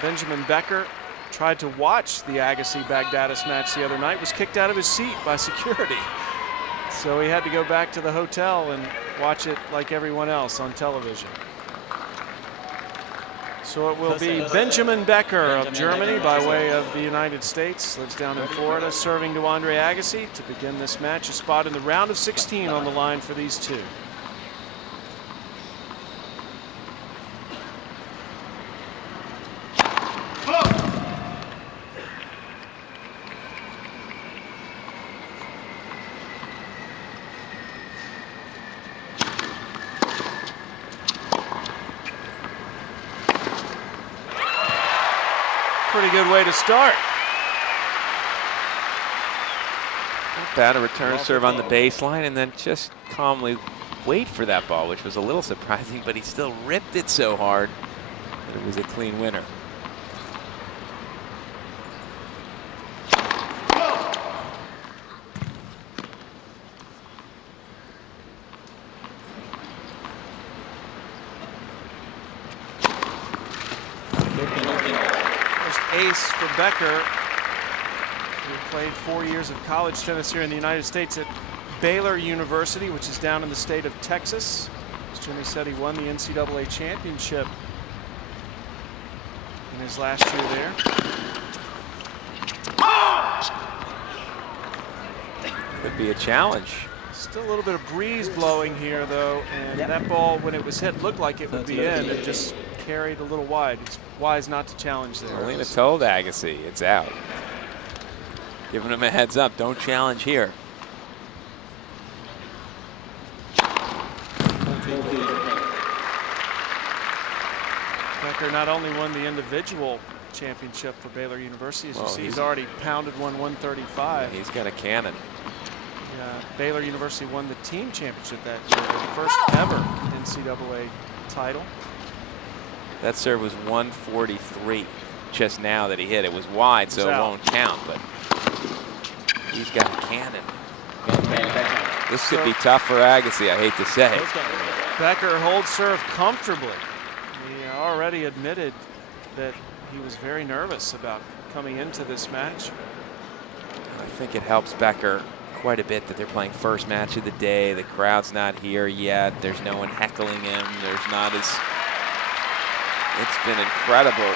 Benjamin Becker tried to watch the Agassi-Baghdadis match the other night, was kicked out of his seat by security. So he had to go back to the hotel and watch it like everyone else on television. So it will be Benjamin Becker of Germany by way of the United States, lives down in Florida, serving to Andre Agassi to begin this match. A spot in the round of 16 on the line for these two. Pretty good way to start. Not bad, a return serve on the baseline and then just calmly wait for that ball, which was a little surprising, but he still ripped it so hard that it was a clean winner. Ace for Becker, who played 4 years of college tennis here in the United States at Baylor University, which is down in the state of Texas. As Jimmy said, he won the NCAA championship in his last year there. Could be a challenge. Still a little bit of breeze blowing here, though, and that ball, when it was hit, looked like it would be in. It just carried a little wide. It's wise not to challenge there. Molina told Agassi it's out. Giving him a heads up, don't challenge here. Becker not only won the individual championship for Baylor University, as you see, he's already pounded one 135. Yeah, he's got a cannon. Baylor University won the team championship that year, the first ever NCAA title. That serve was 143 just now that he hit. It was wide, so it won't count, but he's got a cannon. This could be tough for Agassi, I hate to say. Becker holds serve comfortably. He already admitted that he was very nervous about coming into this match. I think it helps Becker quite a bit that they're playing first match of the day. The crowd's not here yet. There's no one heckling him. There's not as... It's been incredible,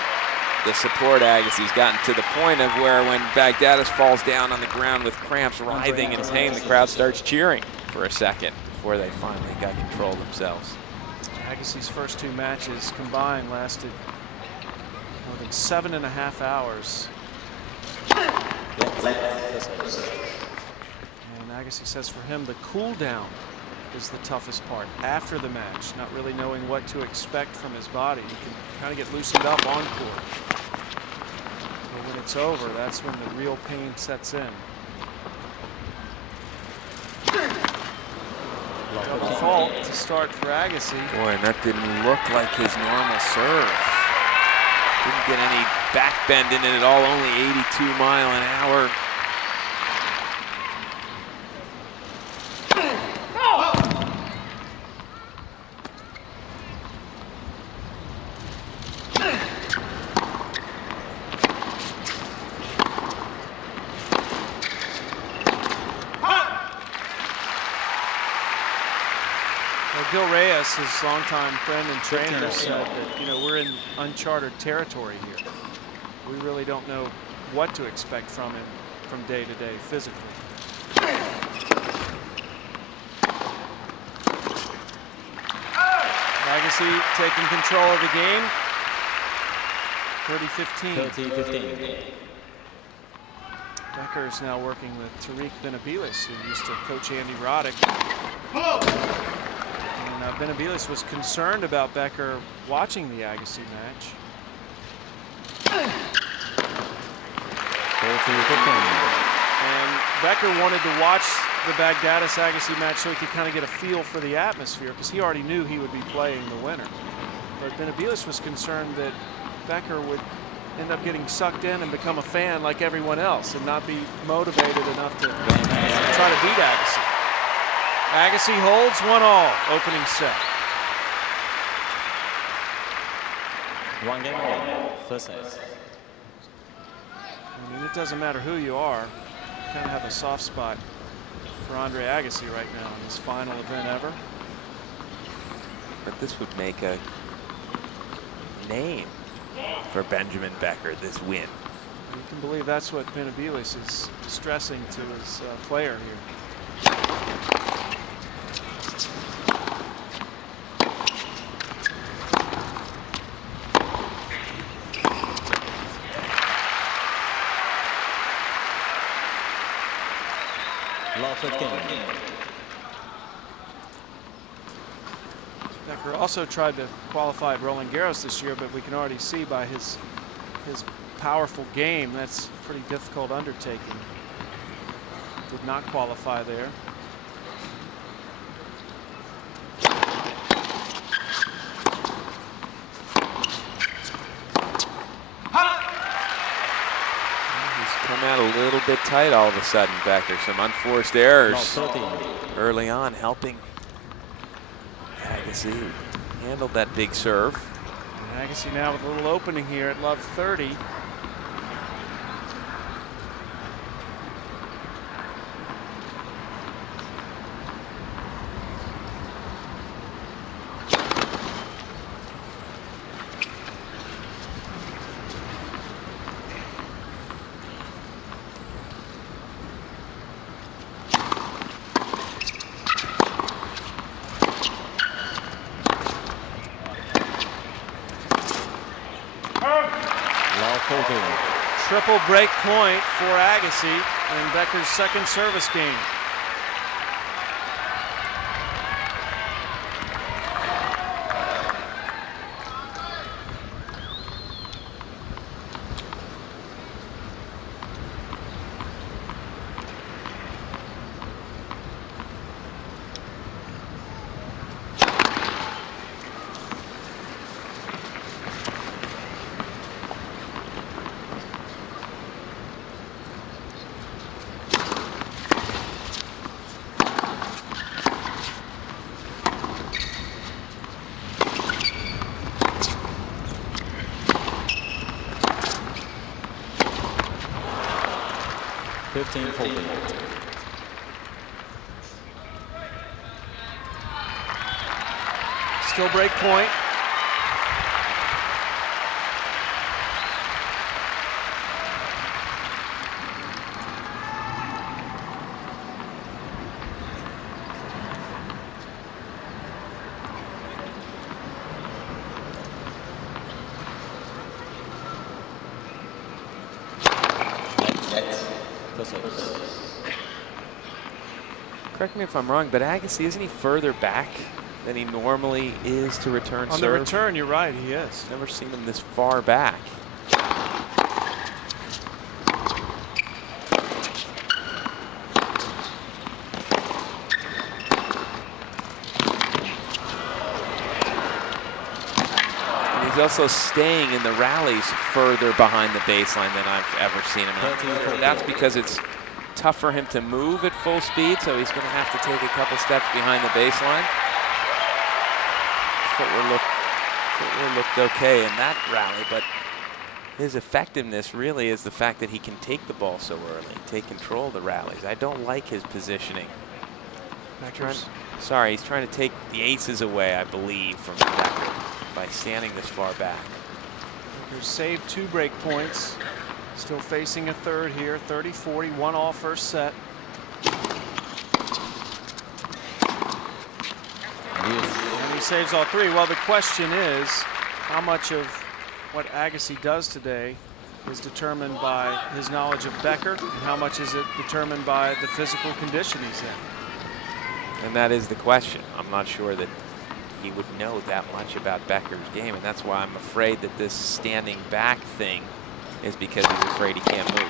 the support Agassi's gotten, to the point of where when Baghdadis falls down on the ground with cramps, writhing in pain, the crowd starts cheering for a second before they finally got control themselves. Agassi's first two matches combined lasted more than 7.5 hours. And Agassi says for him, the cool down is the toughest part after the match, not really knowing what to expect from his body. He can kind of get loosened up on court. But when it's over, that's when the real pain sets in. Fault to start for Agassi. Boy, and that didn't look like his normal serve. Didn't get any back bend in it at all, only 82 mile an hour. Bill Reyes, his longtime friend and trainer, said that, you know, we're in uncharted territory here. We really don't know what to expect from him from day to day physically. Agassi taking control of the game. 30-15. Becker is now working with Tariq Benabilis, who used to coach Andy Roddick. And Benabilis was concerned about Becker watching the Agassi match. And Becker wanted to watch the Baghdadis-Agassi match so he could kind of get a feel for the atmosphere, because he already knew he would be playing the winner. But Benabilis was concerned that Becker would end up getting sucked in and become a fan like everyone else and not be motivated enough to try to beat Agassi. Agassi holds 1-all, opening set. 1 game all. First set. I mean, it doesn't matter who you are. You kind of have a soft spot for Andre Agassi right now in his final event ever. But this would make a name for Benjamin Becker, this win. You can believe that's what Benavides is stressing to his player here. Love 15. Becker also tried to qualify at Roland Garros this year, but we can already see by his powerful game that's a pretty difficult undertaking. Did not qualify there. Come out a little bit tight all of a sudden, Becker. Some unforced errors early on, helping Agassi handled that big serve. And Agassi now with a little opening here at love 30. Triple break point for Agassi in Becker's second service game. Still break point. Correct me if I'm wrong, but Agassi, isn't he further back than he normally is to return serve? On the return, you're right, he is. Never seen him this far back. And he's also staying in the rallies further behind the baseline than I've ever seen him. And that's because it's tough for him to move at full speed, so he's going to have to take a couple steps behind the baseline. Footwear looked okay in that rally, but his effectiveness really is the fact that he can take the ball so early, take control of the rallies. I don't like his positioning. Sorry, he's trying to take the aces away, I believe, from Becker by standing this far back. Becker's saved 2 break points. Still facing a third here, 30-40, 1-all first set. And he saves all 3. Well, the question is, how much of what Agassi does today is determined by his knowledge of Becker, and how much is it determined by the physical condition he's in? And that is the question. I'm not sure that he would know that much about Becker's game, and that's why I'm afraid that this standing back thing is because he's afraid he can't move.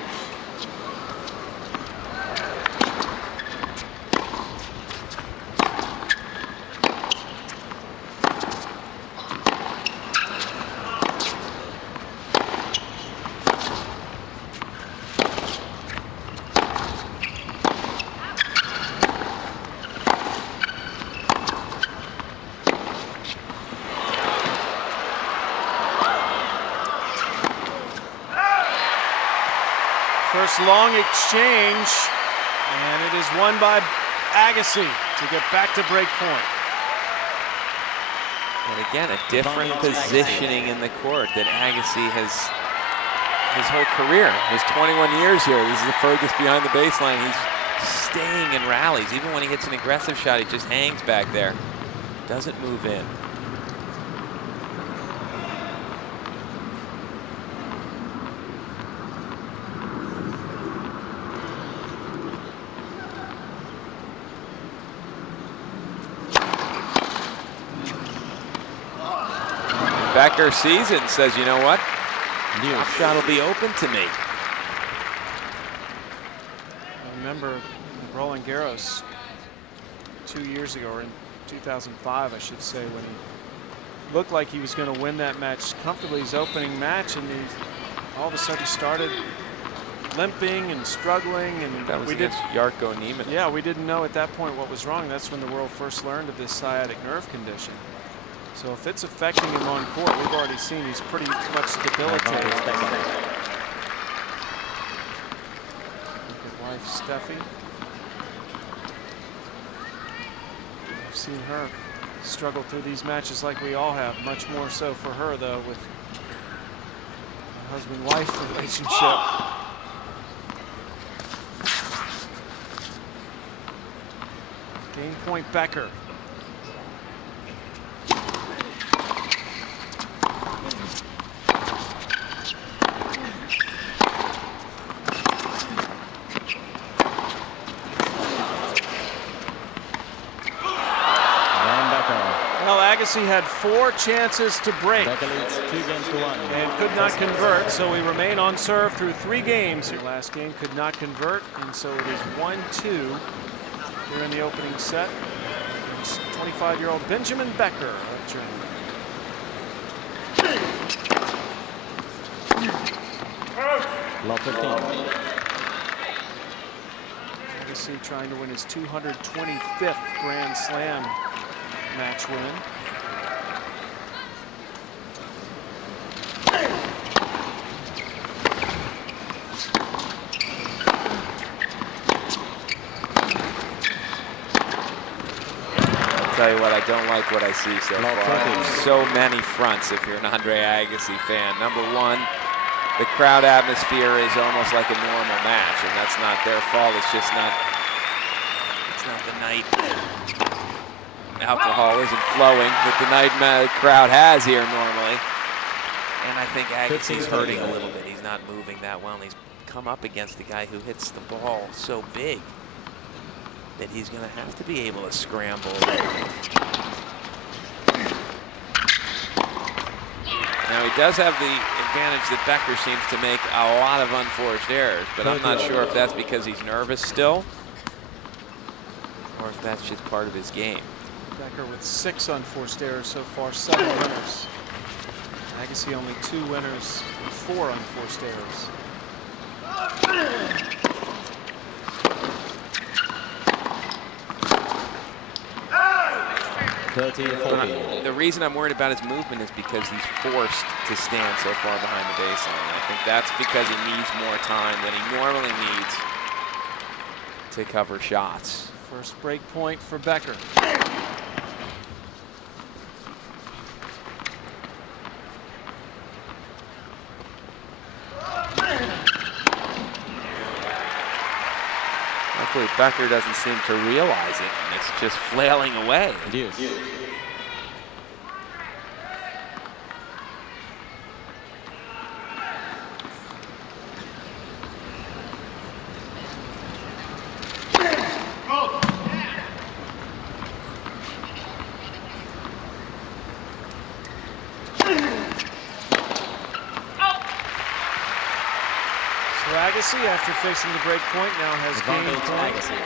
First long exchange, and it is won by Agassi to get back to break point. And again, a different positioning in the court that Agassi has his whole career. His 21 years here, this is the furthest behind the baseline. He's staying in rallies. Even when he hits an aggressive shot, he just hangs back there. Doesn't move in. Becker sees it and says, you know what? Top shot will be open to me. I remember Roland Garros 2 years ago, or in 2005, I should say, when he looked like he was going to win that match comfortably, his opening match, and all of a sudden started limping and struggling. And that was against Jarko Niemann. Yeah, we didn't know at that point what was wrong. That's when the world first learned of this sciatic nerve condition. So if it's affecting him on court, we've already seen he's pretty much debilitated. Look at wife Steffi. I've seen her struggle through these matches like we all have. Much more so for her, though, with a husband-wife relationship. Game point Becker. Agassi had 4 chances to break Becker leads 2 games to 1. and could not convert, so we remain on serve through 3 games. Last game could not convert, and so it is 1-2 here in the opening set. 25-year-old Benjamin Becker of Germany. Love 15. Agassi trying to win his 225th Grand Slam match win. Tell you what, I don't like what I see so far. So many fronts if you're an Andre Agassi fan. Number one, the crowd atmosphere is almost like a normal match, and that's not their fault. It's just not, it's not the night. Alcohol isn't flowing that the night crowd has here normally. And I think Agassi's hurting a little bit. He's not moving that well, and he's come up against a guy who hits the ball so big that he's going to have to be able to scramble. Now, he does have the advantage that Becker seems to make a lot of unforced errors, but I'm not sure if that's because he's nervous still or if that's just part of his game. Becker with 6 unforced errors so far, 7 winners. Agassi only 2 winners and 4 unforced errors. The reason I'm worried about his movement is because he's forced to stand so far behind the baseline. I think that's because he needs more time than he normally needs to cover shots. First break point for Becker. Luckily, Becker doesn't seem to realize it, and it's just flailing away. Deuce. Agassi, after facing the break point, now has game point. Agassi.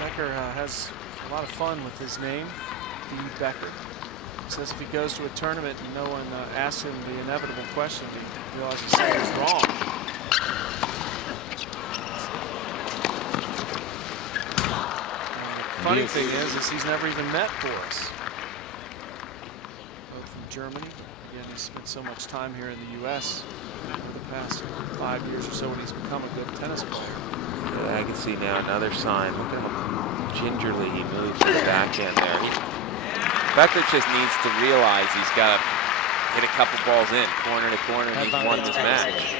Becker has a lot of fun with his name, D. Becker. He says if he goes to a tournament and no one asks him the inevitable question, he realizes something's wrong. And the funny thing is he's never even met Boris. Both from Germany. Again, he spent so much time here in the U.S. over the past 5 years or so when he's become a good tennis player. Agassi now another sign. Look at how gingerly he moves to the backhand there. Becker just needs to realize he's got to hit a couple balls in, corner to corner, and he's won this match.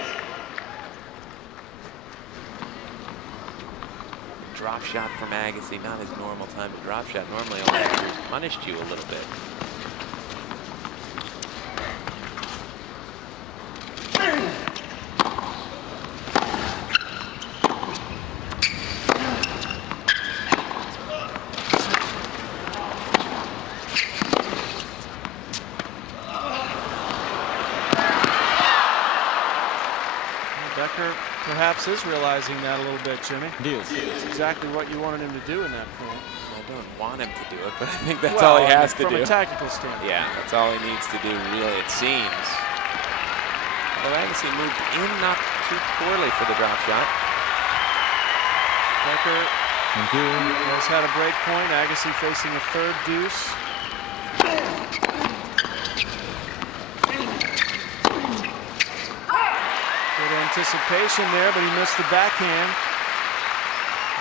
Drop shot from Agassi, not his normal time to drop shot. Normally all that has punished you a little bit. Becker perhaps is realizing that a little bit, Jimmy. Deals. It's exactly what you wanted him to do in that point. I don't want him to do it, but I think that's all he has to do. From a tactical standpoint. Yeah, that's all he needs to do, really, it seems. Well, Agassi moved in not too poorly for the drop shot. Becker Thank you. has had a break point. Agassi facing a third deuce. Good anticipation there, but he missed the backhand.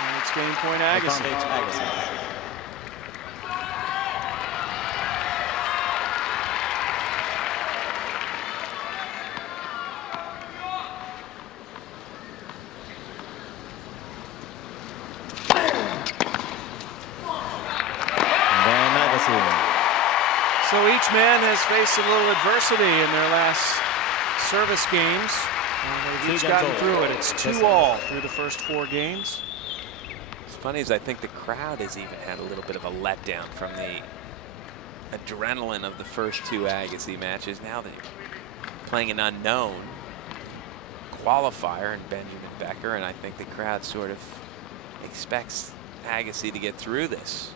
And it's game point Agassi. So each man has faced a little adversity in their last service games. And they've each gotten through it. It's 2-all through the first 4 games. What's funny is I think the crowd has even had a little bit of a letdown from the adrenaline of the first 2 Agassi matches. Now they're playing an unknown qualifier in Benjamin Becker, and I think the crowd sort of expects Agassi to get through this.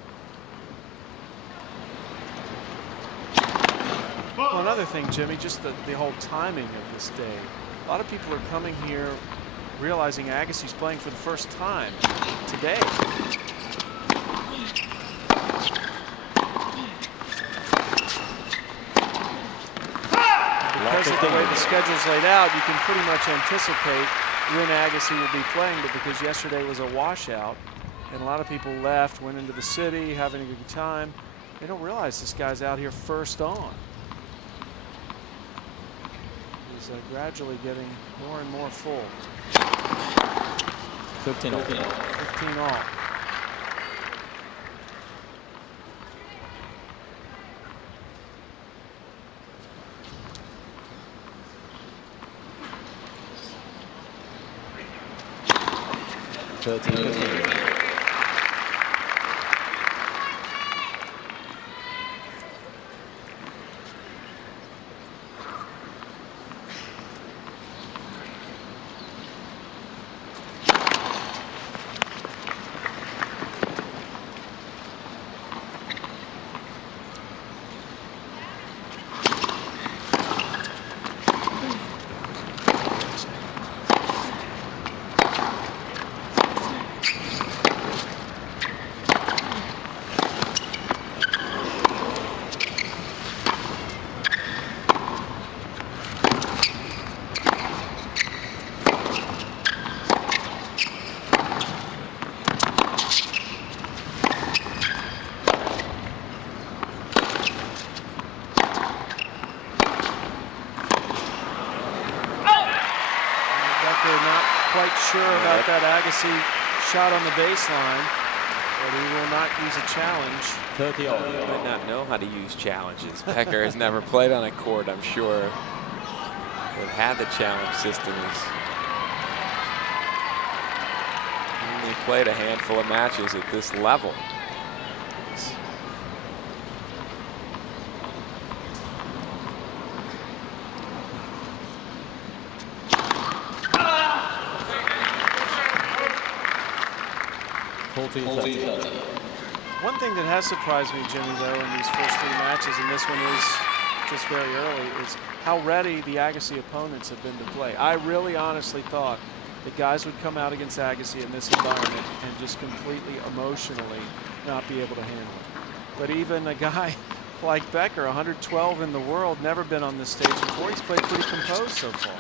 Well, another thing, Jimmy, just the whole timing of this day. A lot of people are coming here realizing Agassi's playing for the first time today. Because of the way the schedule's laid out, you can pretty much anticipate when Agassi will be playing, but because yesterday was a washout and a lot of people left, went into the city, having a good time, they don't realize this guy's out here first on. He's gradually getting more and more full. 15 all. 15 all. Quite sure about that Agassi shot on the baseline, but he will not use a challenge. 30 all. He might not know how to use challenges. Becker has never played on a court, I'm sure. They've had the challenge system. He's only played a handful of matches at this level. One thing that has surprised me, Jimmy, though, in these first 3 matches, and this one is just very early, is how ready the Agassi opponents have been to play. I really honestly thought that guys would come out against Agassi in this environment and just completely emotionally not be able to handle it. But even a guy like Becker, 112 in the world, never been on this stage before, he's played pretty composed so far.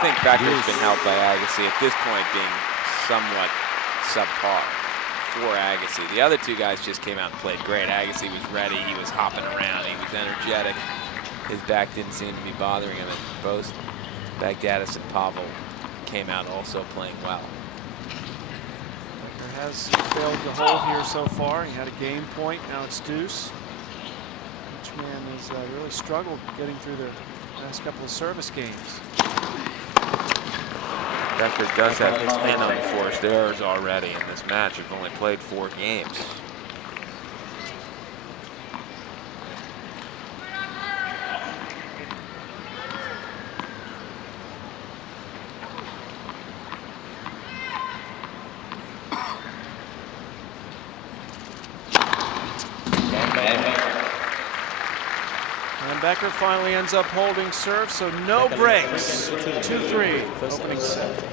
think Becker's been helped by Agassi at this point being somewhat subpar for Agassi. The other two guys just came out and played great. Agassi was ready. He was hopping around. He was energetic. His back didn't seem to be bothering him. And both Baghdatis and Pavel came out also playing well. Becker has failed to hold here so far. He had a game point. Now it's deuce. Each man has really struggled getting through the last couple of service games. Becker does have 10 unforced errors already in this match. He's only played 4 games. And Becker finally ends up holding serve, so no breaks. 2-3, opening set.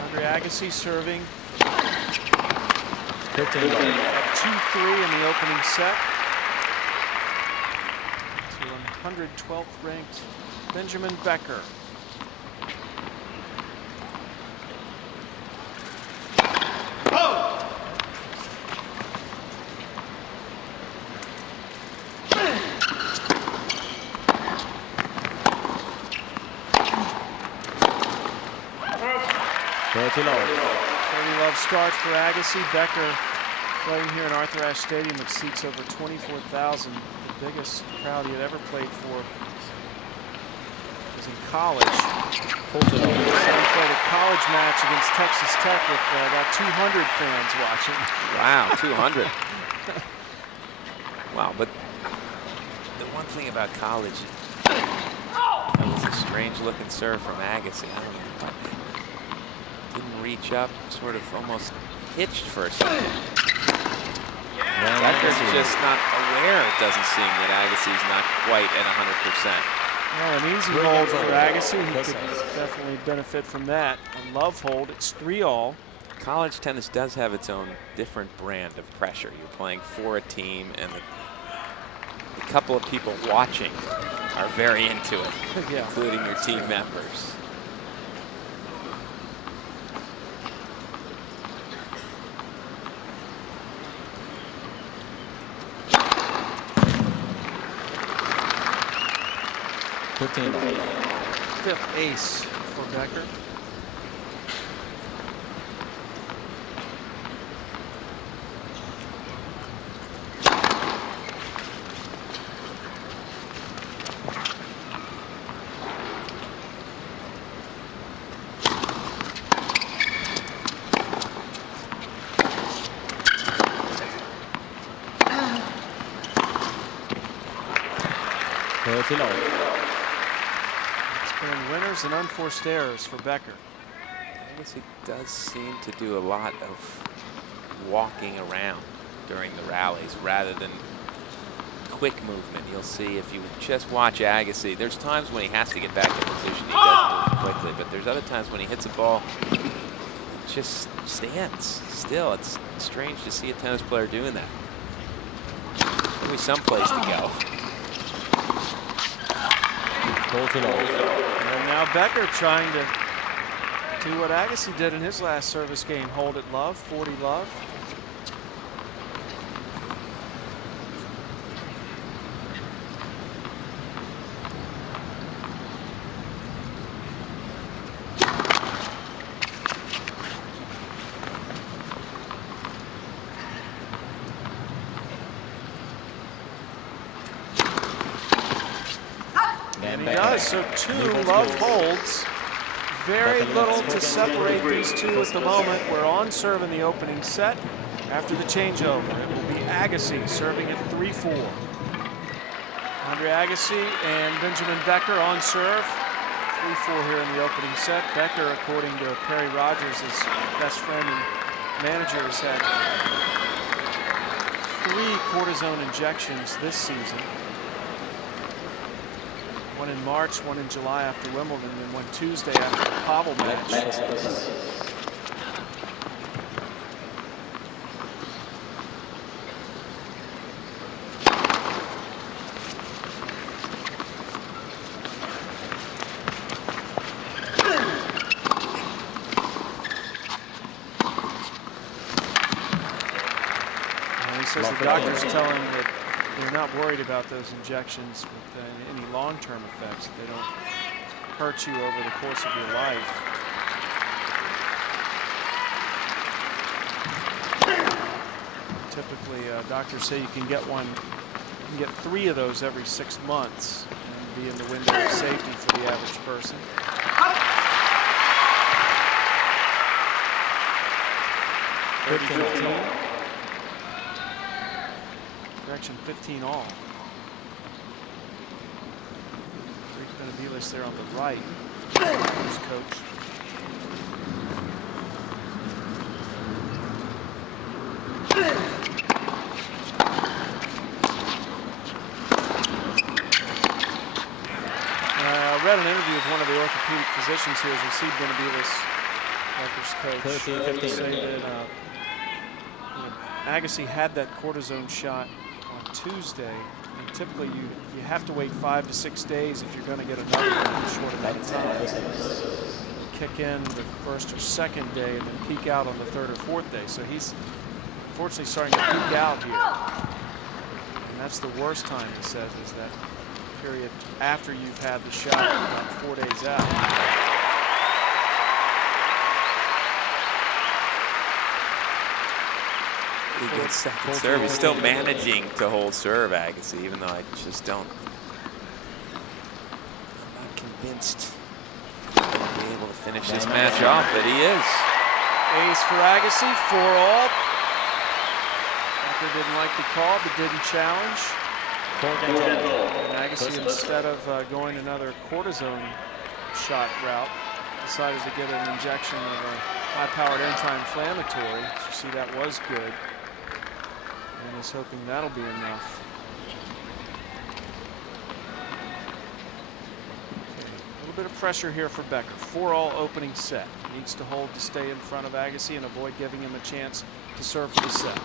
Andre Agassi serving. 15. 2-3 in the opening set. To 112th ranked Benjamin Becker. Pretty love start for Agassi. Becker playing here in Arthur Ashe Stadium, which seats over 24,000. The biggest crowd he had ever played for was in college. So he played a college match against Texas Tech with about 200 fans watching. Wow, 200. Wow, but the one thing about college, that was a strange looking serve from Agassi. I don't know. Didn't reach up, sort of almost hitched for a second. Becker's just not aware, it doesn't seem, that Agassi's not quite at 100%. Well, an easy hold for Agassi. He could definitely benefit from that. A love hold, it's 3-all. College tennis does have its own different brand of pressure. You're playing for a team, and the couple of people watching are very into it, Yeah. including your team members. Fifth ace for Becker. Winners and unforced errors for Becker. Agassi does seem to do a lot of walking around during the rallies rather than quick movement. You'll see if you just watch Agassi, there's times when he has to get back in position, he does move quickly, but there's other times when he hits a ball, it just stands still. It's strange to see a tennis player doing that. Maybe someplace to go. And now Becker trying to do what Agassi did in his last service game, hold it love, 40 love. And he does, so 2 love holds. Very little to separate these two at the moment. We're on serve in the opening set. After the changeover, it will be Agassi serving at 3-4. Andre Agassi and Benjamin Becker on serve. 3-4 here in the opening set. Becker, according to Perry Rogers, his best friend and manager, has had 3 cortisone injections this season. One in March, one in July after Wimbledon, and one Tuesday after the Pavel match. says the doctors tell him that they're not worried about those injections with any long-term effects. They don't hurt you over the course of your life. Typically, doctors say you can get 3 of those every 6 months and be in the window of safety for the average person. Correction, 15 all. Benevides there on the right. Who's coach. I read an interview with one of the orthopedic physicians here as we see Benevides, Becker's coach, say that Agassi had that cortisone shot on Tuesday, and typically you have to wait 5 to 6 days if you're going to get another one in a short amount of time. Kick in the first or second day and then peak out on the third or fourth day. So he's unfortunately starting to peak out here. And that's the worst time, he says, is that period after you've had the shot, about 4 days out. He gets second serve. He's still managing to hold serve, Agassi, even though I just don't. I'm not convinced he'll be able to finish this match off, but he is. Ace for Agassi, 4 all. Becker didn't like the call, but didn't challenge. And Agassi, instead of going another cortisone shot route, decided to get an injection of a high-powered anti-inflammatory. So you see that was good. And is hoping that'll be enough. Okay. A little bit of pressure here for Becker. 4 all opening set. Needs to hold to stay in front of Agassi and avoid giving him a chance to serve for the set.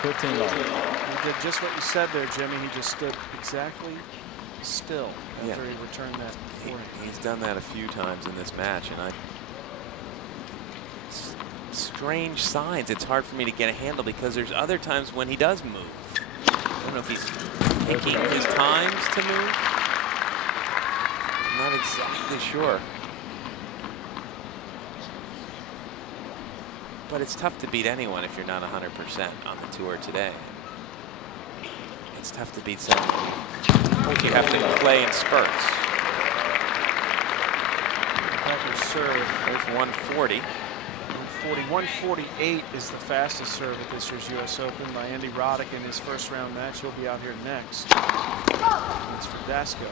15 love. He did just what you said there, Jimmy. He just stood exactly still after he returned that point. He's done that a few times in this match, and strange signs. It's hard for me to get a handle because there's other times when he does move. I don't know if he's taking his times to move. I'm not exactly sure. But it's tough to beat anyone if you're not 100% on the tour today. It's tough to beat someone if you have to play in spurts. Becker's serve. There's 140. 148 is the fastest serve at this year's U.S. Open by Andy Roddick in his first round match. He'll be out here next. That's for Dasco.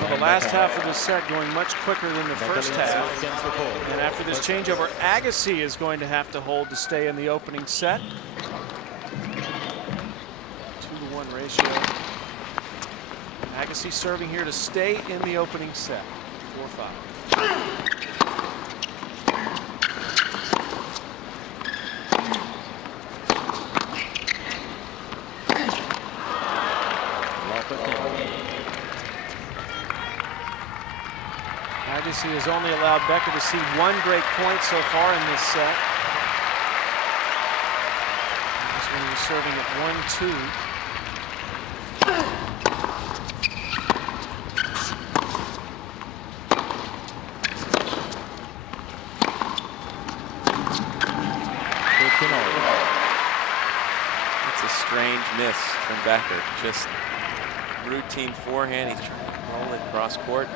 Well, the last half of the set going much quicker than the first half. And after this changeover, Agassi is going to have to hold to stay in the opening set. 2-to-1 ratio. Agassi serving here to stay in the opening set. 4-5. Agassi has only allowed Becker to see 1 break point so far in this set. That's when he was serving at 1-2. It's a strange miss from Becker. Just routine forehand. He's trying to roll it cross court.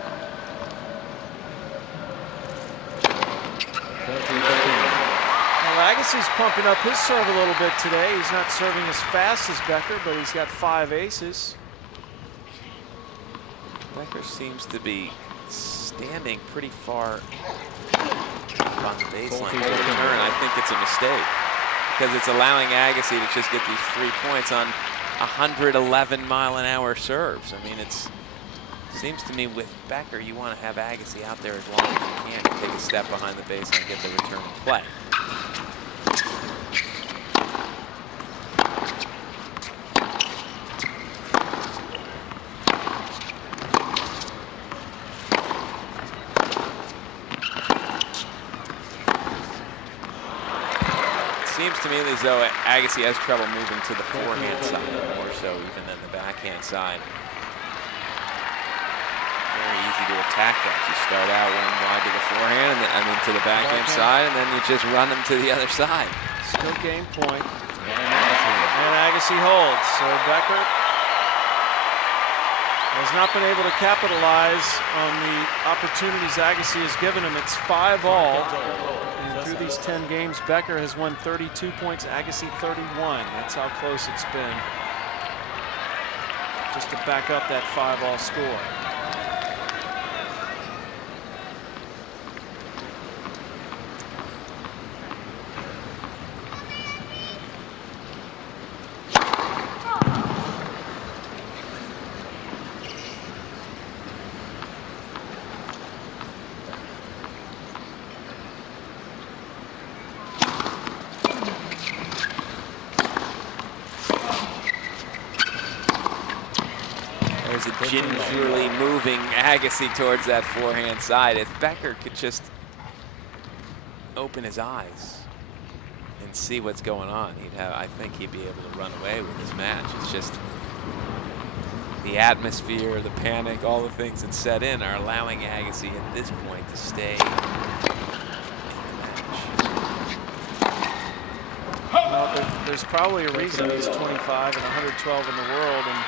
Well, Agassi's pumping up his serve a little bit today. He's not serving as fast as Becker, but he's got 5 aces. Becker seems to be standing pretty far on the baseline. And I think it's a mistake because it's allowing Agassi to just get these 3 points on 111-mile-an-hour serves. I mean, seems to me with Becker, you want to have Agassi out there as long as you can to take a step behind the baseline and get the return in play. as though Agassi has trouble moving to the forehand side, more so even than the backhand side. Very easy to attack that. You start out one wide to the forehand, and then to the backhand side, and then you just run them to the other side. Still game point. And Agassi holds. So Becker has not been able to capitalize on the opportunities Agassi has given him. It's 5-all. And through these 10 games, Becker has won 32 points, Agassi 31. That's how close it's been. Just to back up that 5-all score. Gingerly moving Agassi towards that forehand side. If Becker could just open his eyes and see what's going on, I think he'd be able to run away with this match. It's just the atmosphere, the panic, all the things that set in are allowing Agassi at this point to stay in the match. Well, there's probably a reason he's 25 and 112 in the world, and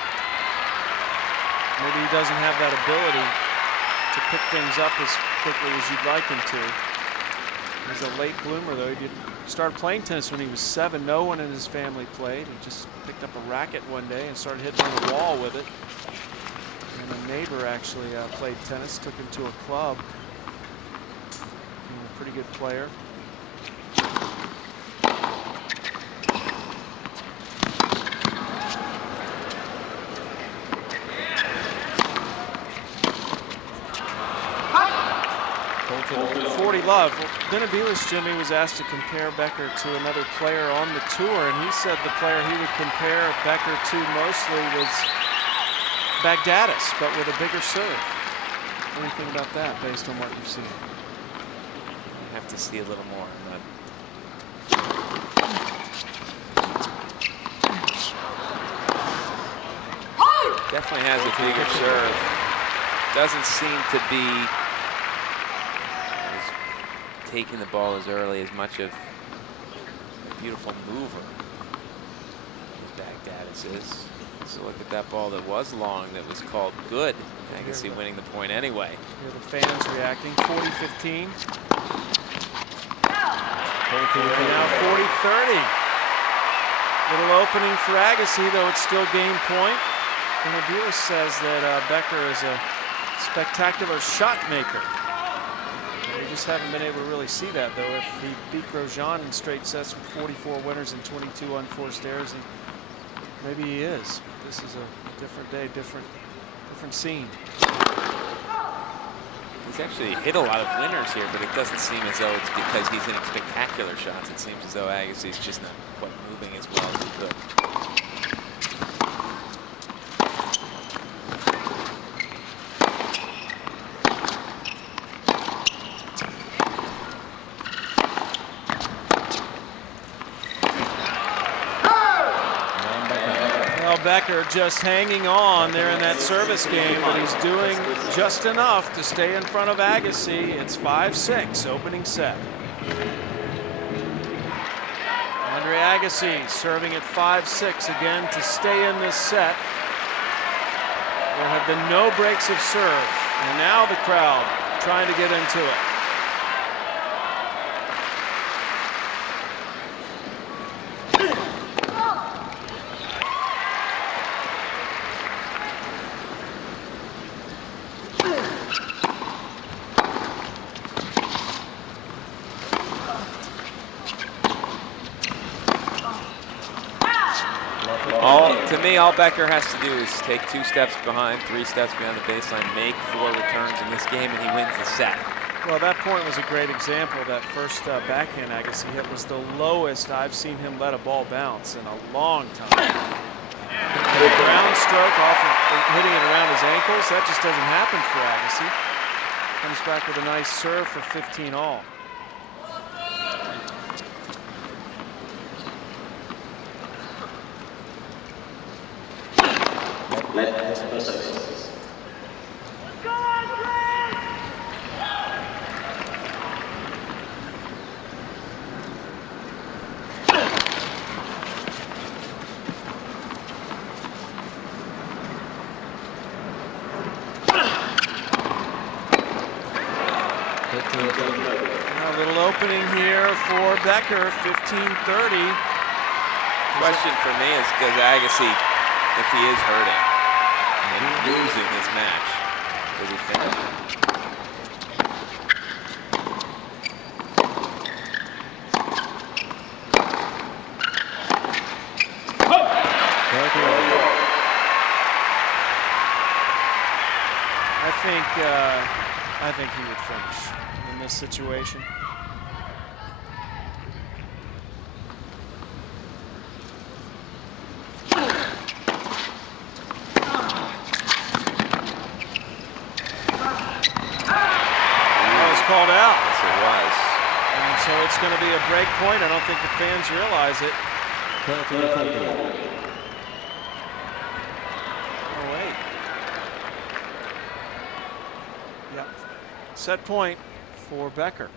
maybe he doesn't have that ability to pick things up as quickly as you'd like him to. He's a late bloomer, though. He started playing tennis when he was 7. No one in his family played. He just picked up a racket one day and started hitting on the wall with it. And a neighbor actually played tennis, took him to a club. A pretty good player. 40 love. Well, Benavides, Jimmy, was asked to compare Becker to another player on the tour, and he said the player he would compare Becker to mostly was Baghdadis, but with a bigger serve. What do you think about that, based on what you've seen? I have to see a little more. Definitely has a bigger serve. Doesn't seem to be taking the ball as early as much of a beautiful mover as Baghdadis is. So look at that ball that was long that was called good. Agassi winning the point anyway. Here the fans reacting. 40-15. Now 40-30. Little opening for Agassi, though it's still game point. Benavides says that Becker is a spectacular shot maker. We just haven't been able to really see that, though. If he beat Grosjean in straight sets with 44 winners and 22 unforced errors, and maybe he is. This is a different day, different scene. He's actually hit a lot of winners here, but it doesn't seem as though it's because he's hitting spectacular shots. It seems as though Agassi's just not quite moving as well as he could. Becker just hanging on there in that service game, but he's doing just enough to stay in front of Agassi. It's 5-6, opening set. Andre Agassi serving at 5-6 again to stay in this set. There have been no breaks of serve, and now the crowd trying to get into it. To me, all Becker has to do is take 2 steps behind, 3 steps behind the baseline, make 4 returns in this game, and he wins the set. Well, that point was a great example. That first backhand Agassi hit was the lowest I've seen him let a ball bounce in a long time. The ground stroke off of hitting it around his ankles, that just doesn't happen for Agassi. Comes back with a nice serve for 15 all. A little opening here for Becker, 15-30. Question for me is, does Agassi, if he is hurting and losing this match, does he finish? I think he would finish in this situation. Called out. Yes, it was. And so it's going to be a break point. I don't think the fans realize it. Oh, wait. Yep. Set point for Becker.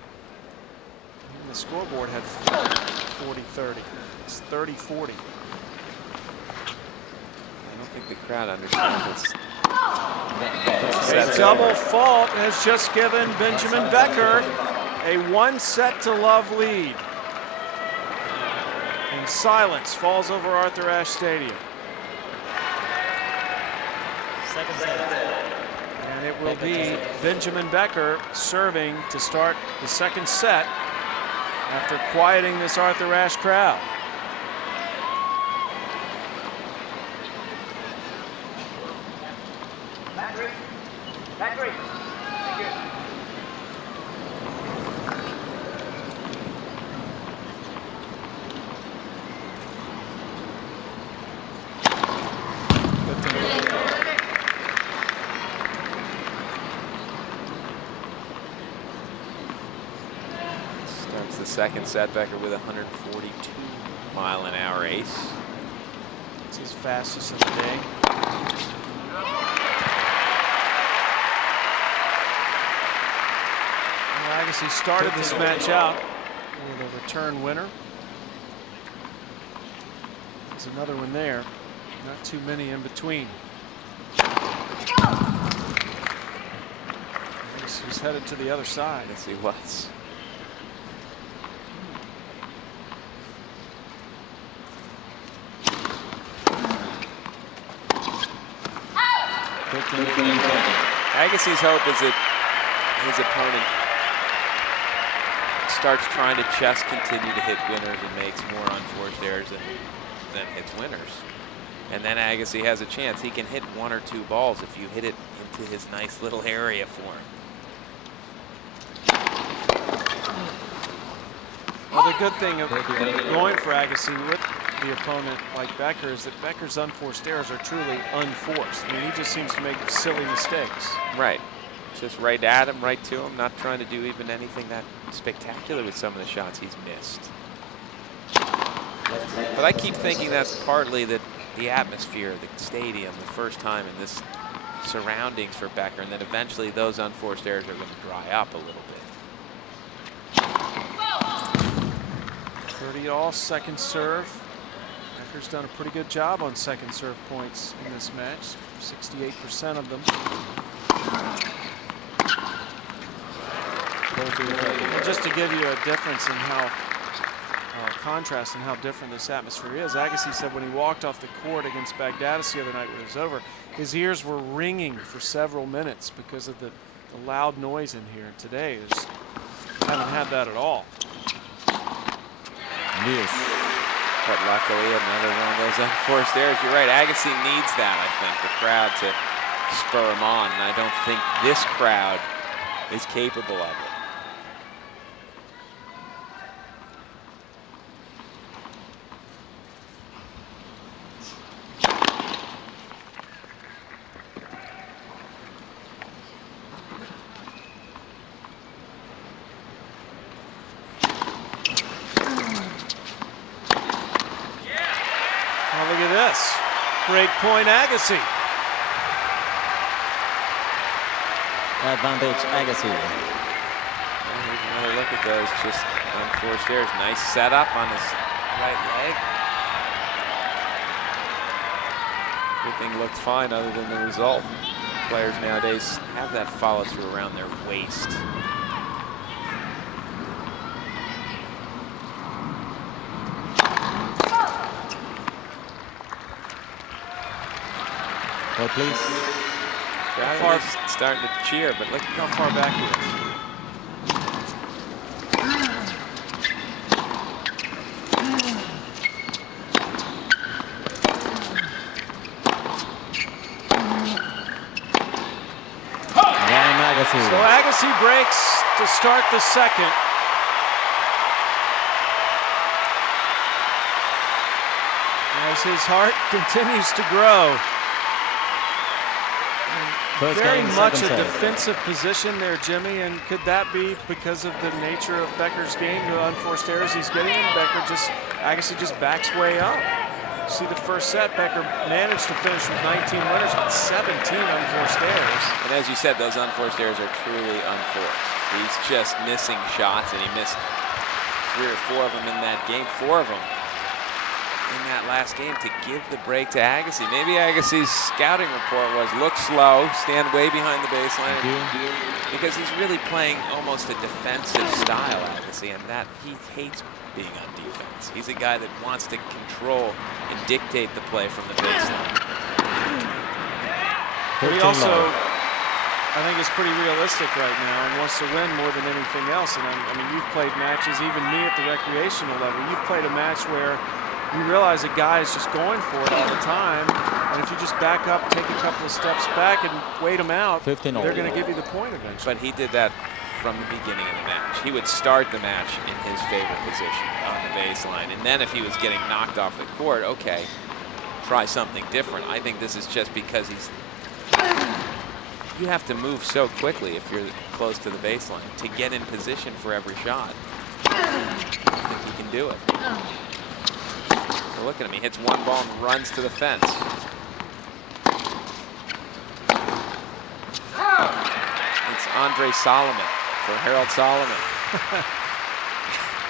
And the scoreboard had 40-30. It's 30-40. I don't think the crowd understands this. A double fault has just given Benjamin Becker a 1-set-to-love lead. And silence falls over Arthur Ashe Stadium. Second set. And it will be Benjamin Becker serving to start the second set after quieting this Arthur Ashe crowd. Starts the second set, Becker with 142-mile-an-hour ace. It's his fastest of the day. Agassi started this match out with a return winner. There's another one there. Not too many in between. He's headed to the other side. Yes, he was. Agassi's hope is that his opponent starts trying to just continue to hit winners and makes more unforced errors than hits winners. And then Agassi has a chance. He can hit 1 or 2 balls if you hit it into his nice little area for him. Well, the good thing of going for Agassi with the opponent like Becker is that Becker's unforced errors are truly unforced. I mean, he just seems to make silly mistakes. Right. Just right at him, right to him, not trying to do even anything that spectacular with some of the shots he's missed. But I keep thinking that's partly that the atmosphere, the stadium, the first time in this surroundings for Becker, and that eventually those unforced errors are going to dry up a little bit. 30-all, second serve. Becker's done a pretty good job on second serve points in this match, 68% of them. And just to give you a difference in how, contrast in how different this atmosphere is, Agassi said when he walked off the court against Baghdadis the other night when it was over, his ears were ringing for several minutes because of the loud noise in here. Today, haven't had that at all. Yes. But luckily, another one of those unforced errors. You're right, Agassi needs that, I think, the crowd to spur him on. And I don't think this crowd is capable of it. Break point Agassi. Advantage Agassi. And here's another look at those, just unforced errors. Nice setup on his right leg. Everything looked fine other than the result. Players nowadays have that follow through around their waist. Well, please. Crowd is starting to cheer, but look how far back he is. So Agassi breaks to start the second. As his heart continues to grow. Very much a defensive position there, Jimmy, and could that be because of the nature of Becker's game, the unforced errors he's getting in? Agassi just backs way up. See the first set, Becker managed to finish with 19 winners, but 17 unforced errors. And as you said, those unforced errors are truly unforced. He's just missing shots, and he missed 3 or 4 of them in that game, 4 of them in that last game to give the break to Agassi. Maybe Agassi's scouting report was look slow, stand way behind the baseline, because he's really playing almost a defensive style, Agassi, and that he hates being on defense. He's a guy that wants to control and dictate the play from the baseline. But he also, I think, is pretty realistic right now and wants to win more than anything else. And I mean, you've played matches, even me at the recreational level, you've played a match where you realize a guy is just going for it all the time, and if you just back up, take a couple of steps back, and wait them out, they're going to give you the point eventually. But he did that from the beginning of the match. He would start the match in his favorite position on the baseline, and then if he was getting knocked off the court, okay, try something different. I think this is just because you have to move so quickly if you're close to the baseline to get in position for every shot. I think he can do it. So look at him, he hits one ball and runs to the fence. It's Andre Solomon for Harold Solomon.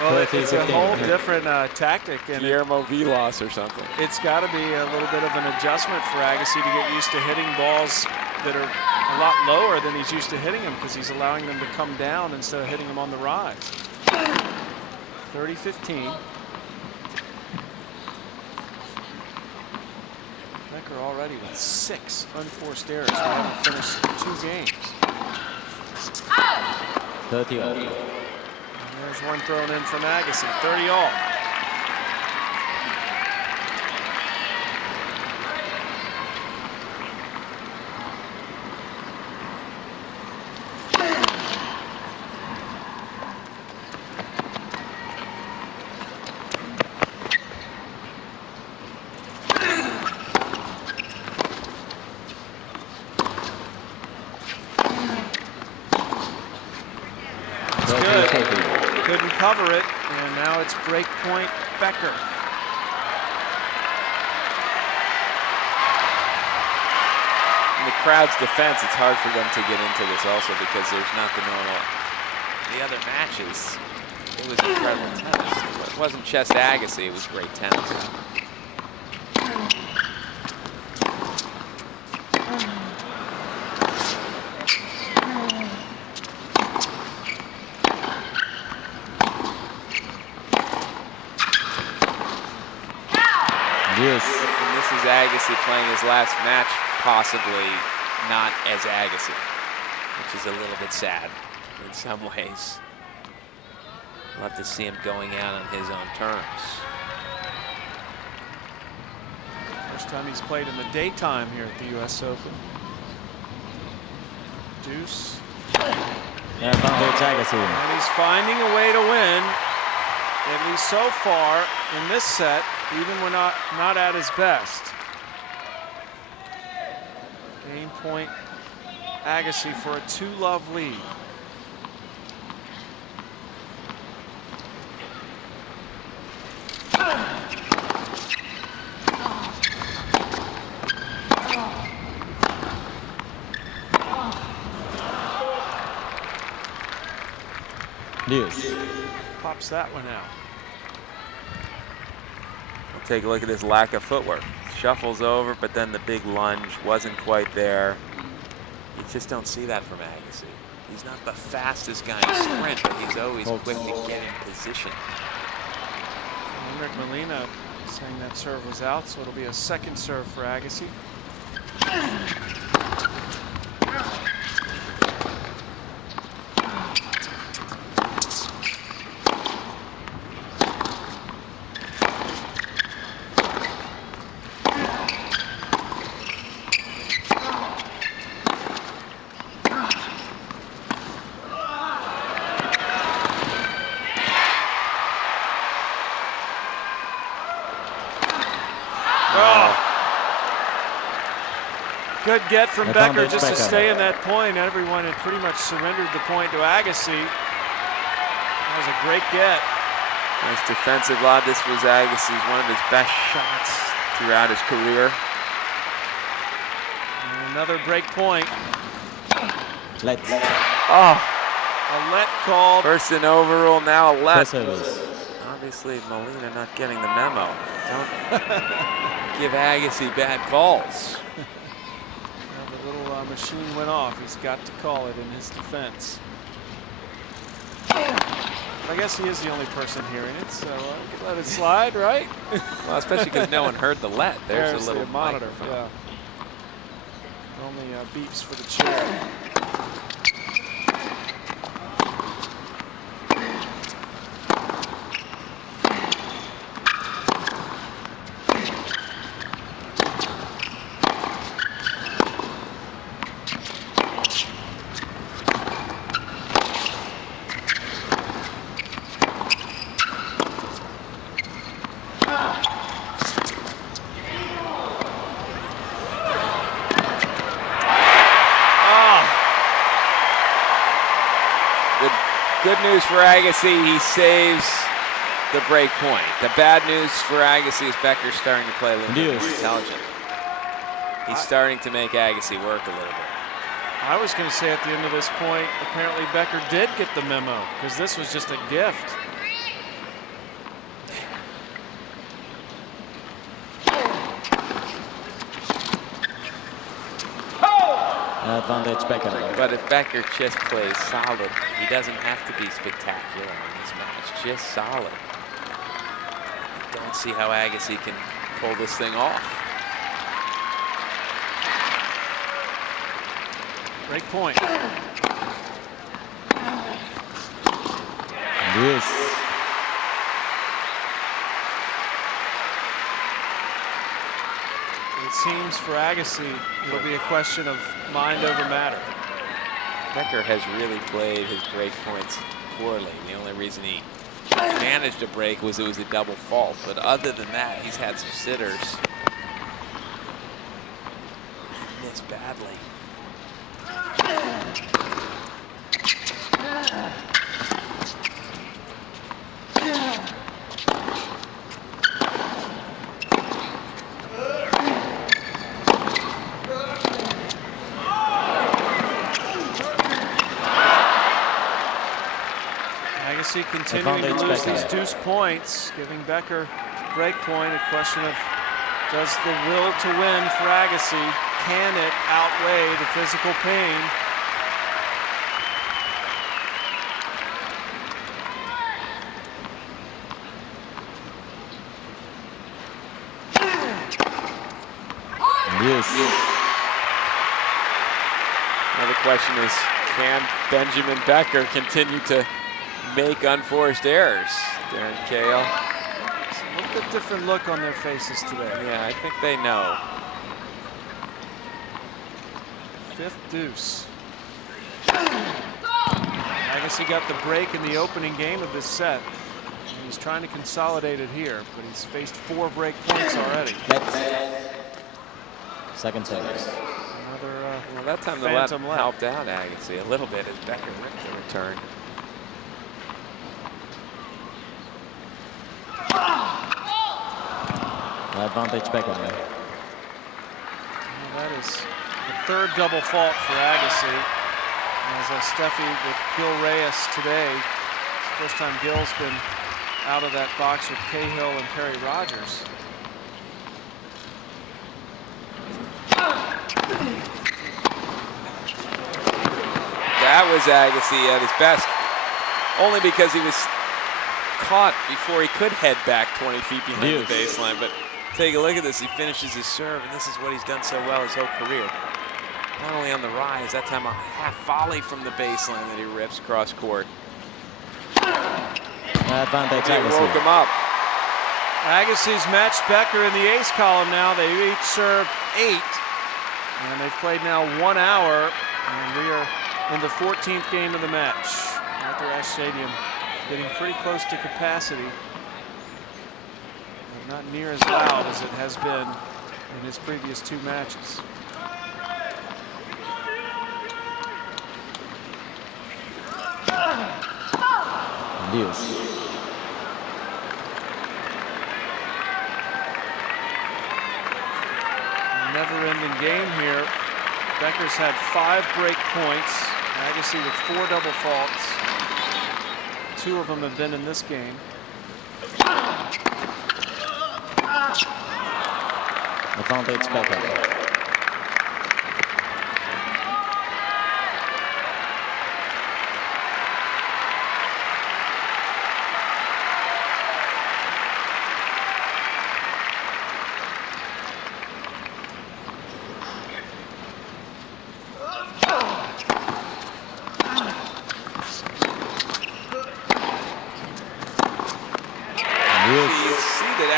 Well, it's a whole different tactic. And Guillermo Vilas or something. It's got to be a little bit of an adjustment for Agassi to get used to hitting balls that are a lot lower than he's used to hitting them, because he's allowing them to come down instead of hitting them on the rise. 30-15. Becker already with 6 unforced errors. We haven't finished 2 games. 30 all. And there's one thrown in from Agassi. 30 all. Couldn't cover it, and now it's break point Becker. In the crowd's defense, it's hard for them to get into this also because there's not the normal. The other matches, it was incredible tennis. It wasn't just Agassi, it was great tennis. Yes. And this is Agassi playing his last match, possibly not as Agassi, which is a little bit sad in some ways. We'll have to see him going out on his own terms. First time he's played in the daytime here at the U.S. Open. Deuce. Advantage Agassi. And he's finding a way to win, at least so far in this set, even when not at his best. Game point Agassi for a 2-love lead. Deuce. Pops that one out. We'll take a look at his lack of footwork. Shuffles over, but then the big lunge wasn't quite there. You just don't see that from Agassi. He's not the fastest guy in sprint, but he's always quick to get in position. Henrik Molina saying that serve was out, so it'll be a second serve for Agassi. Good get from Becker just to stay in that point. Everyone had pretty much surrendered the point to Agassi. That was a great get. Nice defensive lob. This was Agassi's one of his best shots throughout his career. And another break point. Let. Oh, a let call. First an overrule, now a let. Service. Obviously, Molina not getting the memo. Don't give Agassi bad calls. The little machine went off. He's got to call it in his defense. I guess he is the only person hearing it, so we can let it slide, right? Well, especially because no one heard the let. There's a little monitor. microphone. Yeah. Only beeps for the chair. Good news for Agassi, he saves the break point. The bad news for Agassi is Becker's starting to play a little bit more intelligent. He's starting to make Agassi work a little bit. I was going to say at the end of this point, apparently Becker did get the memo, because this was just a gift. Advantage Becker. But if Becker just plays solid, he doesn't have to be spectacular in this match. Just solid. I don't see how Agassi can pull this thing off. Break point. Yes. It seems for Agassi, it'll be a question of mind over matter. Becker has really played his break points poorly. The only reason he managed a break was it was a double fault. But other than that, he's had some sitters. He missed badly. Agassi continuing to lose these deuce points, giving Becker break point. A question of, does the will to win for Agassi, can it outweigh the physical pain? Yes. Now the question is, can Benjamin Becker continue to make unforced errors? Darren Cahill. It's a little bit different look on their faces today. Yeah, I think they know. Fifth deuce. Agassi got the break in the opening game of this set. And he's trying to consolidate it here, but he's faced 4 break points already. Second service. Another well, that time the let helped out Agassi a little bit as Becker went to return. Advantage Becker. Well, that is the 3rd double fault for Agassi. As Steffi with Gil Reyes today First time Gill's been out of that box with Cahill and Perry Rogers. That was Agassi at his best, only because he was caught before he could head back 20 feet behind the baseline. But take a look at this. He finishes his serve, and this is what he's done so well his whole career. Not only on the rise, that time a half volley from the baseline that he rips cross court. Advantage He woke him up. Agassi's matched Becker in the ace column now. They each served 8, and they've played now 1 hour, and we are in the 14th game of the match. Arthur Ashe Stadium getting pretty close to capacity. Not near as loud as it has been in his previous 2 matches. Lewis. Never-ending game here. Becker's had 5 break points. Agassi with 4 double faults. 2 of them have been in this game. Advantage Becker.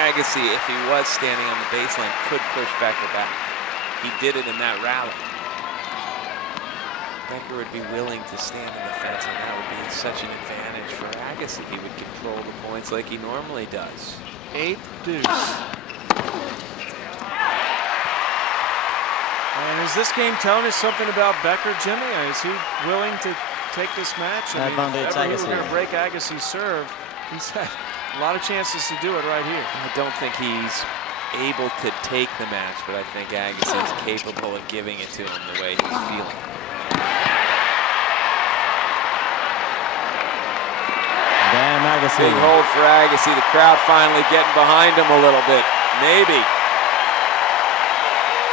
Agassi, if he was standing on the baseline, could push Becker back. He did it in that rally. Becker would be willing to stand in the fence, and that would be such an advantage for Agassi. He would control the points like he normally does. 8th deuce. And is this game telling us something about Becker, Jimmy? Is he willing to take this match? I mean, if ever he was going to break Agassi's serve, he's had a lot of chances to do it right here. I don't think he's able to take the match, but I think Agassi is capable of giving it to him the way he's feeling. Damn, Agassi. Big hold for Agassi. The crowd finally getting behind him a little bit. Maybe.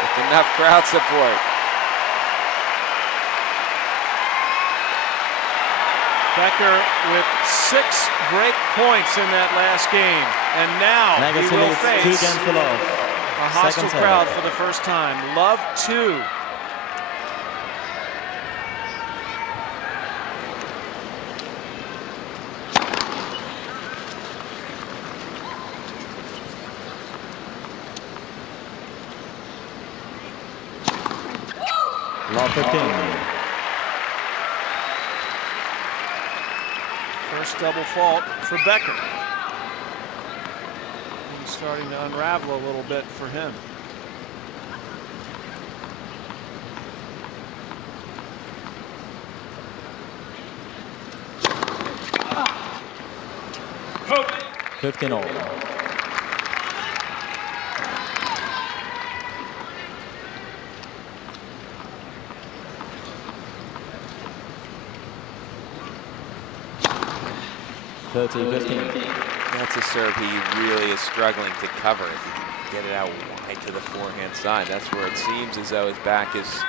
With enough crowd support. Becker with 6 break points in that last game. And now he will face a hostile crowd for the first time. Love 2. Love 15. First double fault for Becker. He's starting to unravel a little bit for him. Oh. 15-all. That's a serve he really is struggling to cover. If he can get it out wide to the forehand side, that's where it seems as though his back is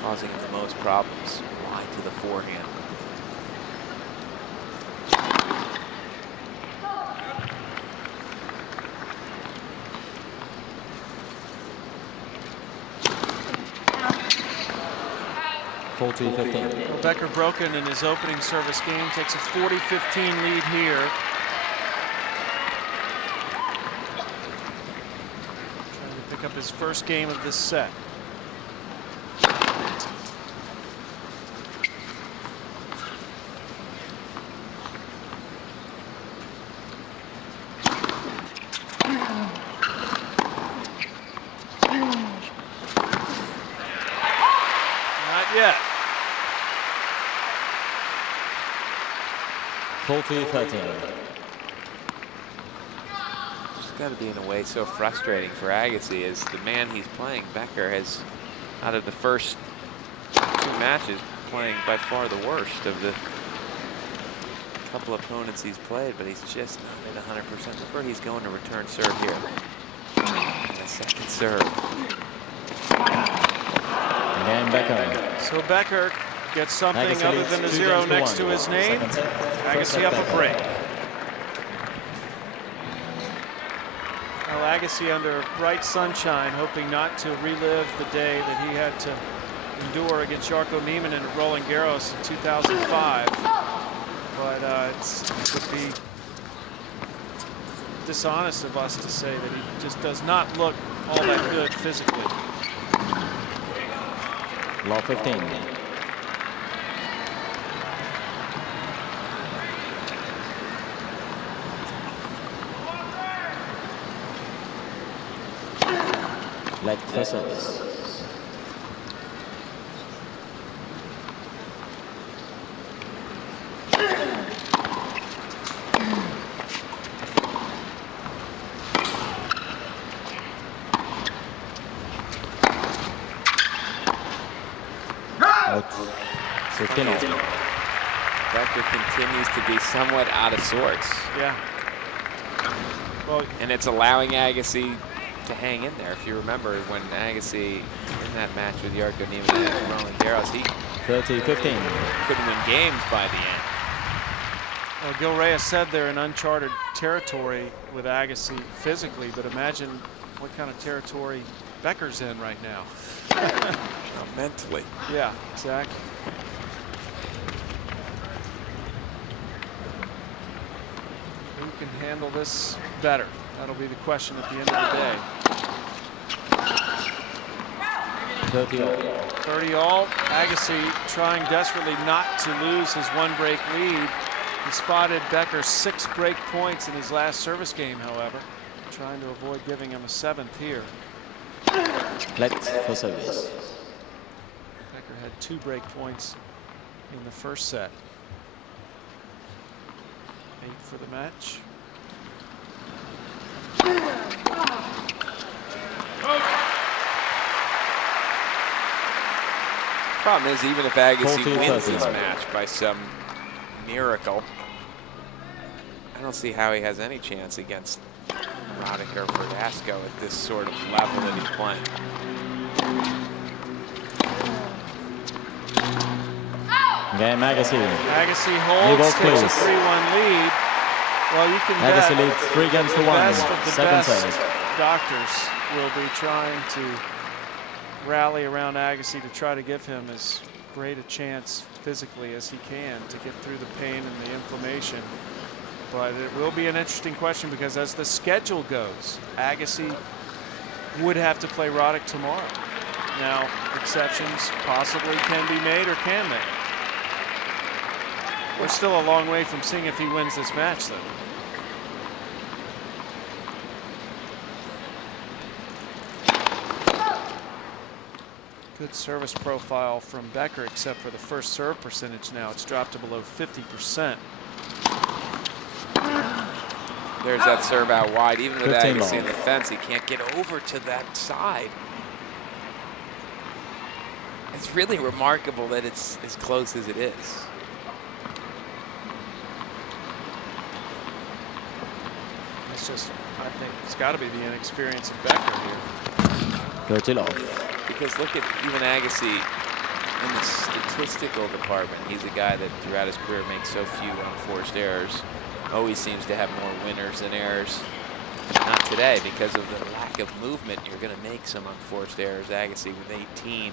causing him the most problems. Wide to the forehand. Well, Becker broken in his opening service game, takes a 40-15 lead here. Trying to pick up his first game of this set. Not yet. 40-13. It's got to be in a way so frustrating for Agassi as the man he's playing. Becker has, out of the first 2 matches, playing by far the worst of the couple opponents he's played, but he's just not at 100%. Look where he's going to return serve here. The second serve. Again, Becker. So Becker gets something Agassi other leads than a 2 zero games to next 1. to his name. Second set. First Agassi set, up a Becker. break. Well, Agassi under bright sunshine, hoping not to relive the day that he had to endure against Jarko Niemann at Roland Garros in 2005. But it would be dishonest of us to say that he just does not look all that good physically. Law 15. Let for service. Out. 15 off. Becker continues to be somewhat out of sorts. Yeah. Well, And it's allowing Agassi to hang in there. If you remember when Agassi in that match with Jarko Niemann at Roland Garros, he 30-15. couldn't win games by the end. well, Gil Reyes said they're in uncharted territory with Agassi physically, but imagine what kind of territory Becker's in right now. Mentally. Yeah, exactly. Who can handle this better? That'll be the question at the end of the day. 30 all. 30 all. Agassi trying desperately not to lose his 1-break lead. He spotted Becker 6 break points in his last service game, however, trying to avoid giving him a 7th here. Let for service. Becker had 2 break points in the first set. 8 for the match. Problem is, even if Agassi 14-13. wins this match by some miracle, I don't see how he has any chance against Roddick or Verdasco at this sort of level that he's playing. Game Agassi. Agassi Leave holds, off, takes a please. 3-1 lead. Well, you can Agassi bet leads 3 games to the 1. best of the Second best set. doctors will be trying to rally around Agassi to try to give him as great a chance physically as he can to get through the pain and the inflammation. But it will be an interesting question because as the schedule goes, Agassi would have to play Roddick tomorrow. Now, exceptions possibly can be made or can make. We're still a long way from seeing if he wins this match, though. Good service profile from Becker, except for the first serve percentage now. It's dropped to below 50%. There's that serve out wide. Even with 15 Agassi ball. in the fence, he can't get over to that side. It's really remarkable that it's as close as it is. It's just, I think it's got to be the inexperience of Becker here. 30 off. Because look at even Agassi in the statistical department. He's a guy that throughout his career makes so few unforced errors. Always seems to have more winners than errors. Not today, because of the lack of movement. You're going to make some unforced errors. Agassi with 18.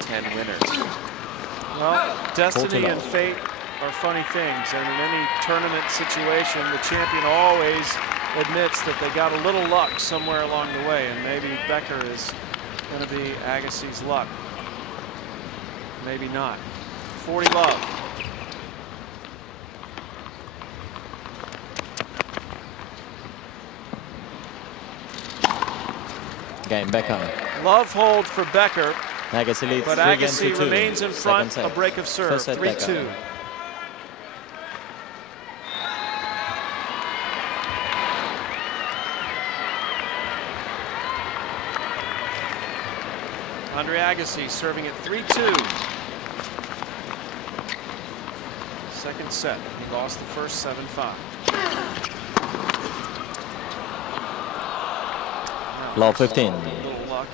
10 winners. Well, destiny 14 and fate are funny things, and in any tournament situation, the champion always admits that they got a little luck somewhere along the way, and maybe Becker is going to be Agassi's luck. Maybe not. 40 love. Game Becker. Love hold for Becker, Agassi leads but 3 games to Agassi 2. remains in Second front. set. A break of serve. First set, 3-2. Becker. Andre Agassi serving at 3-2. second set. He lost the first 7-5. Love 15. A little luck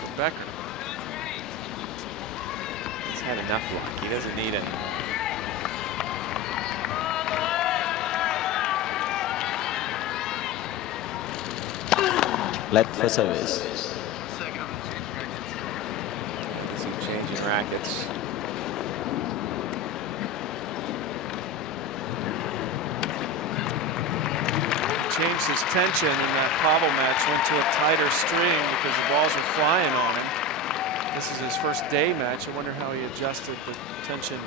for Becker. He's had enough luck. He doesn't need any. Let for service. Some changing rackets. Changed his tension in that Pavel match, went to a tighter string because the balls were flying on him. This is his first day match. I wonder how he adjusted the tension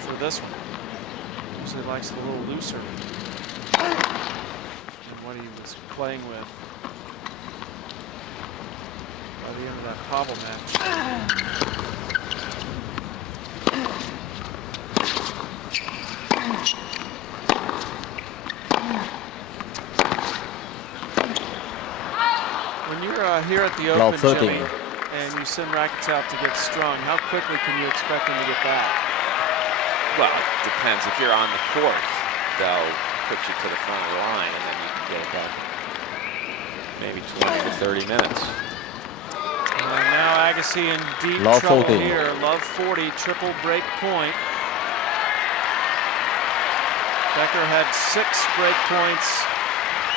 for this one. Usually likes it a little looser than what he was playing with by the end of that Pavel match. When you're here at the Open, Jimmy, and you send rackets out to get strung, how quickly can you expect them to get back? Well, it depends. If you're on the court, they'll put you to the front of the line, and then you can get it back maybe 20 to 30 minutes. And now Agassi in deep Love trouble 40. here. Love 40, triple break point. Becker had 6 break points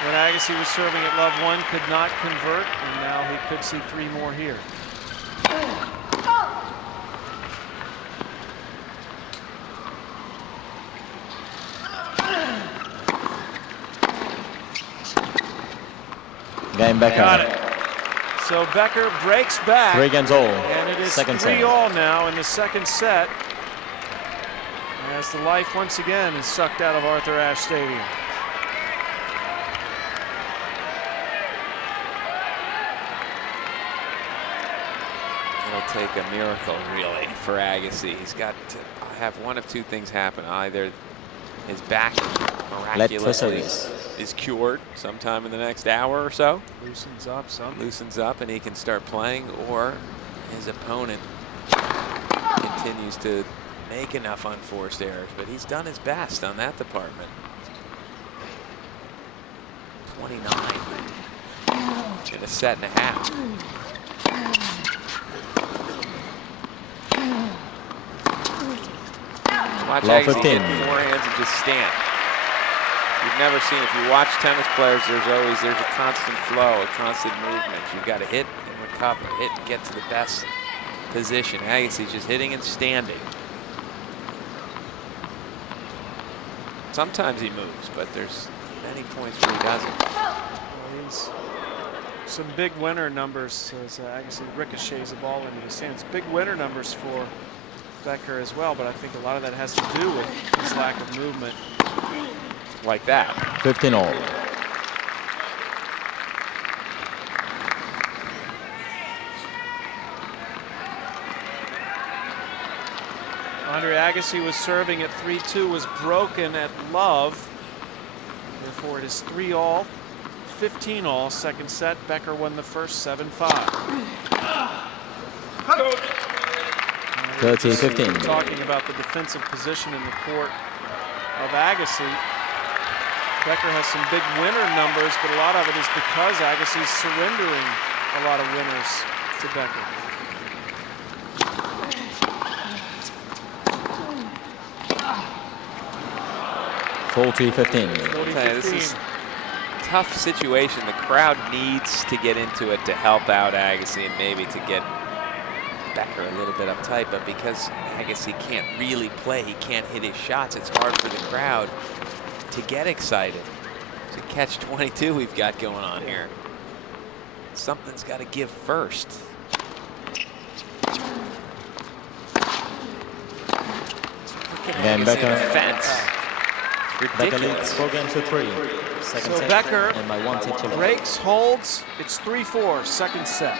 when Agassi was serving at love 1, could not convert, and now he could see 3 more here. Game Becker. Got it. So Becker breaks back. 3-all. And it is Second set. 3-all now in the second set, as the life once again is sucked out of Arthur Ashe Stadium. It'll take a miracle, really, for Agassi. He's got to have one of 2 things happen. Either his back miraculously is cured sometime in the next hour or so. Loosens up some. Loosens up and he can start playing, or his opponent continues to make enough unforced errors. But he's done his best on that department. 29 in a set and a half. Watch Agassi hit forehands and just stand. You've never seen, if you watch tennis players, there's a constant flow, a constant movement. You've got to hit and recover, hit and get to the best position. Agassi's just hitting and standing. Sometimes he moves, but there's many points where he doesn't. Well, he's some big winner numbers as Agassi ricochets the ball into the stands. Big winner numbers for Becker as well, but I think a lot of that has to do with his lack of movement. Like that. 15-all. Andre Agassi was serving at 3-2, was broken at love. Therefore, it is 3-all, 15-all second set. Becker won the first 7-5. 30-15. Talking about the defensive position in the court of Agassi. Becker has some big winner numbers, but a lot of it is because Agassi's surrendering a lot of winners to Becker. This is a tough situation. The crowd needs to get into it to help out Agassi and maybe to get Becker a little bit uptight, but because Agassi can't really play, he can't hit his shots, it's hard for the crowd to get excited. It's a catch-22 we've got going on here. Something's got to give first. Game Becker. Fence. Becker leads 4-3. Second So set. Becker and by 1 set to love. breaks, holds. It's 3-4, second set.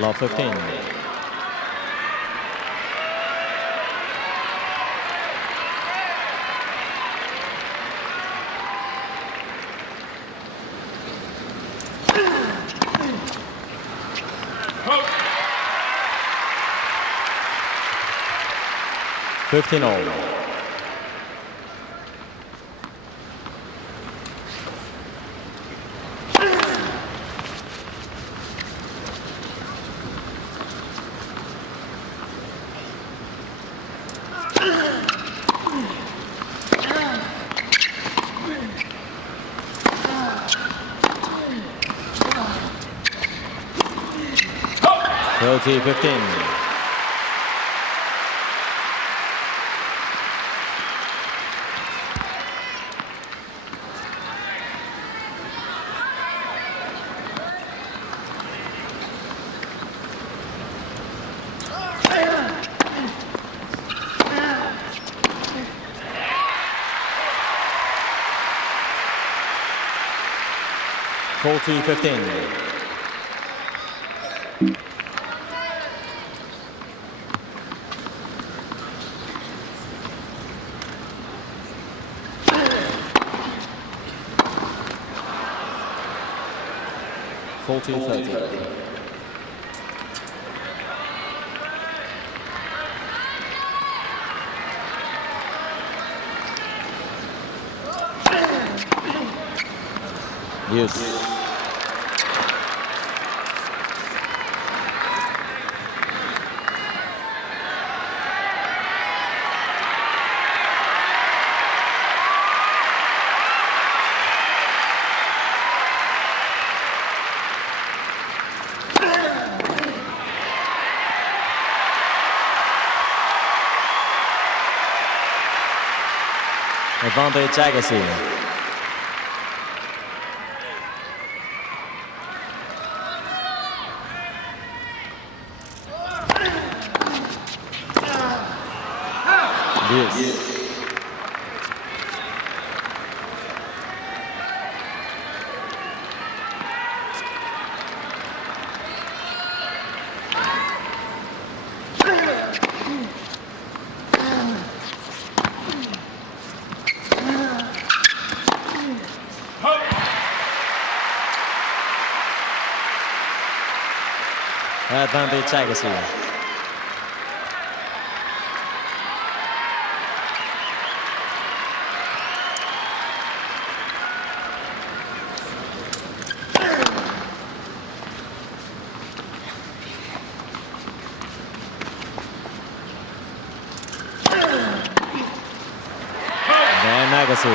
Love 15. 15-all. Guilty 15. Faulty 15. Faulty 30. Yes. Andre Agassi. Yes. Advantage Agassi. Then Agassi.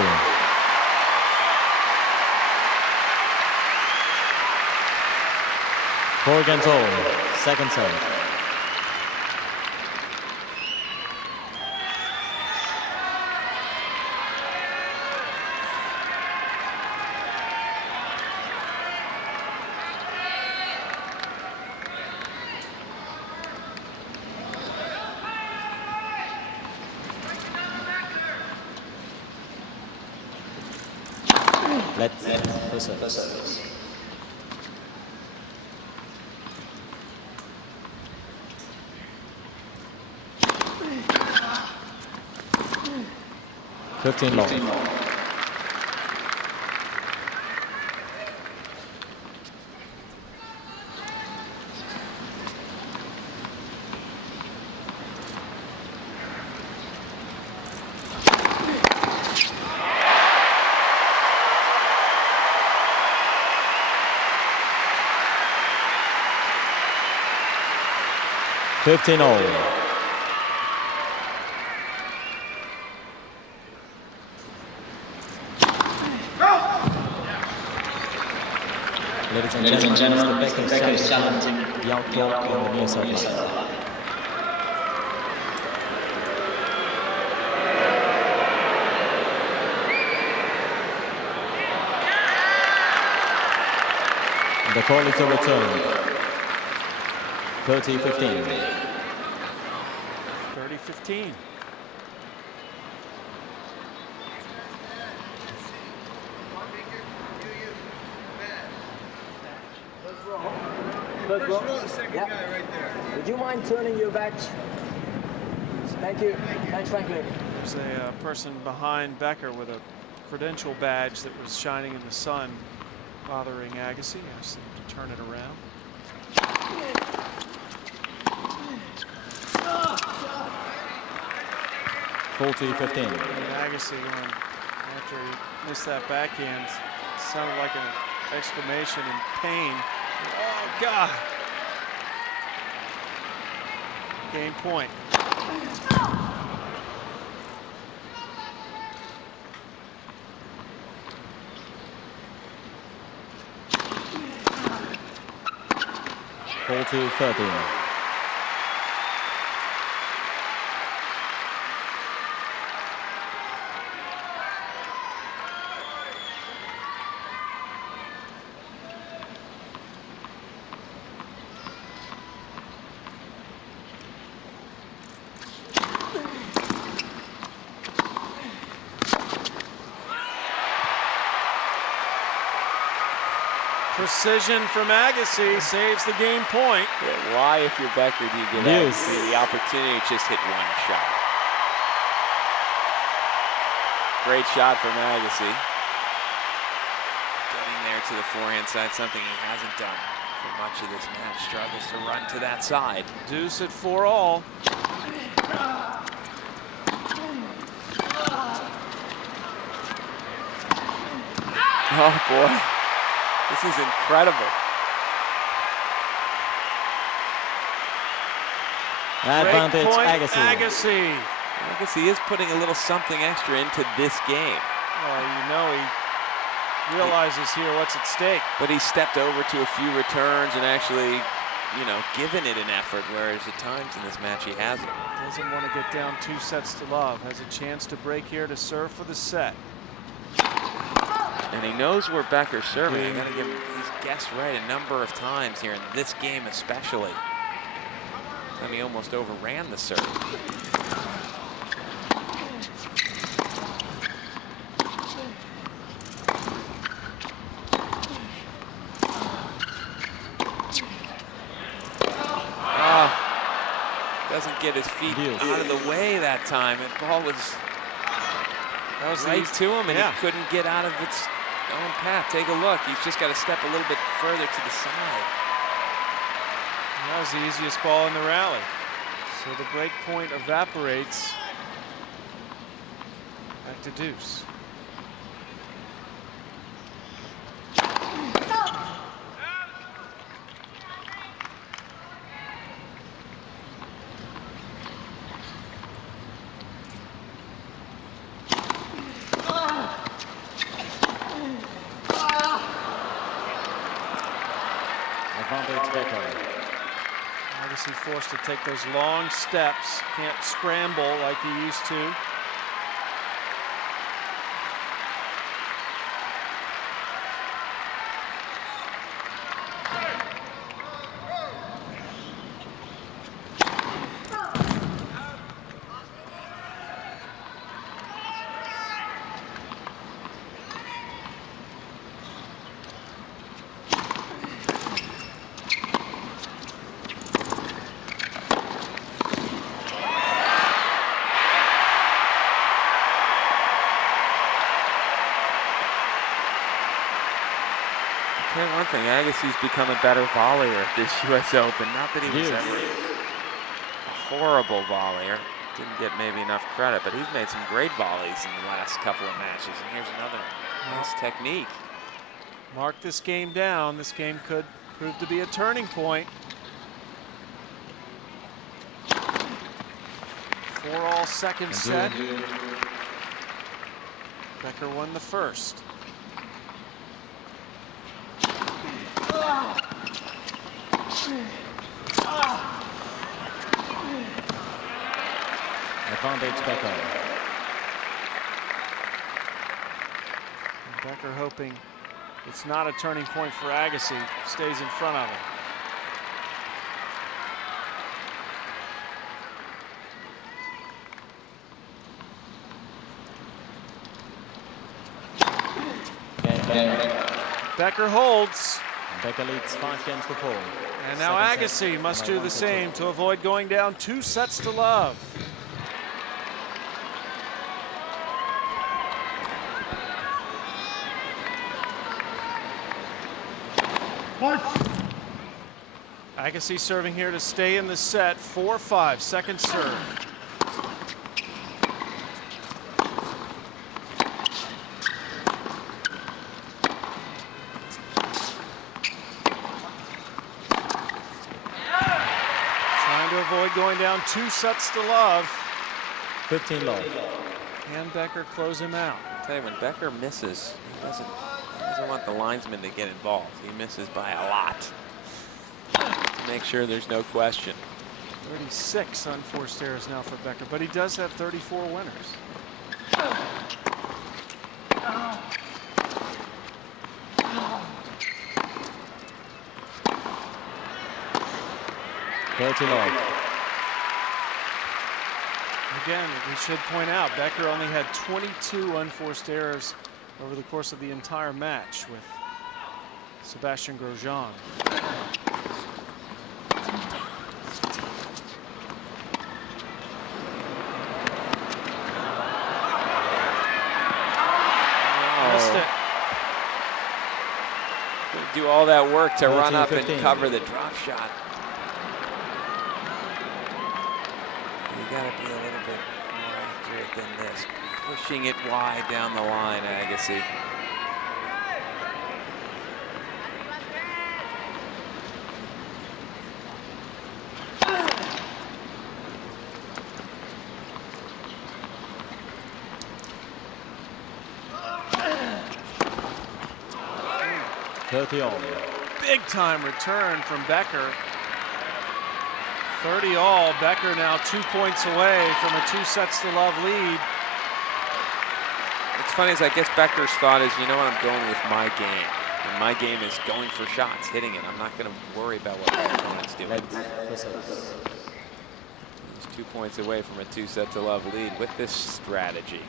Four against all. Second serve. Let's listen. $15 long. $15. Ladies and gentlemen, Mr. Becker is challenging the outlaw on the near sideline. The call is overturned. 30-15. 30-15. First row, the second guy right there. Would you mind turning your badge? Thank you. Thanks, Franklin. There's a person behind Becker with a credential badge that was shining in the sun, bothering Agassi. Asked him to turn it around. 40-15. And Agassi, after he missed that backhand, sounded like an exclamation in pain. Oh, God. Game point. To 13. Precision from Agassi saves the game point. Yeah, why, if you're Becker, do you give Agassi the opportunity to just hit one shot? Great shot from Agassi. Getting there to the forehand side, something he hasn't done for much of this match. Struggles to run to that side. Deuce at 4-all. Oh, boy. This is incredible. Advantage Break point, Agassi. Agassi. Agassi is putting a little something extra into this game. Well, you know he realizes here what's at stake. But he stepped over to a few returns and actually, you know, given it an effort, whereas at times in this match he hasn't. Doesn't want to get down 2-0. Has a chance to break here to serve for the set. And he knows where Becker's serving. I gotta give him, he's guessed right a number of times here in this game especially. And he almost overran the serve. Doesn't get his feet out of the way that time. The ball was right to him, and he couldn't get out of its own path. Take a look. He's just got to step a little bit further to the side. That was the easiest ball in the rally. So the break point evaporates. Back to deuce. Agassi forced to take those long steps. Can't scramble like he used to. One thing, Agassi's become a better volleyer at this U.S. Open. Not that he was ever a horrible volleyer. Didn't get maybe enough credit, but he's made some great volleys in the last couple of matches. And here's another nice technique. Mark this game down. This game could prove to be a turning point. 4-all second set. Becker won the first. Advantage Becker. Becker hoping it's not a turning point for Agassi. Stays in front of him. Becker holds. Becker leads 5 games to 4. And now Agassi must do the same to avoid going down 2-0. Agassi serving here to stay in the set. 4-5, second serve. avoid going down 2-0. 15 love. Can Becker close him out? I'll tell you, when Becker misses, he doesn't want the linesman to get involved. He misses by a lot to make sure there's no question. 36 unforced errors now for Becker, but he does have 34 winners. Again, we should point out, Becker only had 22 unforced errors over the course of the entire match with Sebastian Grosjean. Missed it. Do all that work to run up and cover the drop shot. You got to be a little bit more accurate than this. Pushing it wide down the line, Agassi. Big time return from Becker. 30 all. Becker now 2 points away from a 2-0 lead. It's funny, as I guess Becker's thought is, you know what, I'm going with my game. And my game is going for shots, hitting it. I'm not going to worry about what my opponent's doing. He's 2 points away from a 2-0 lead with this strategy.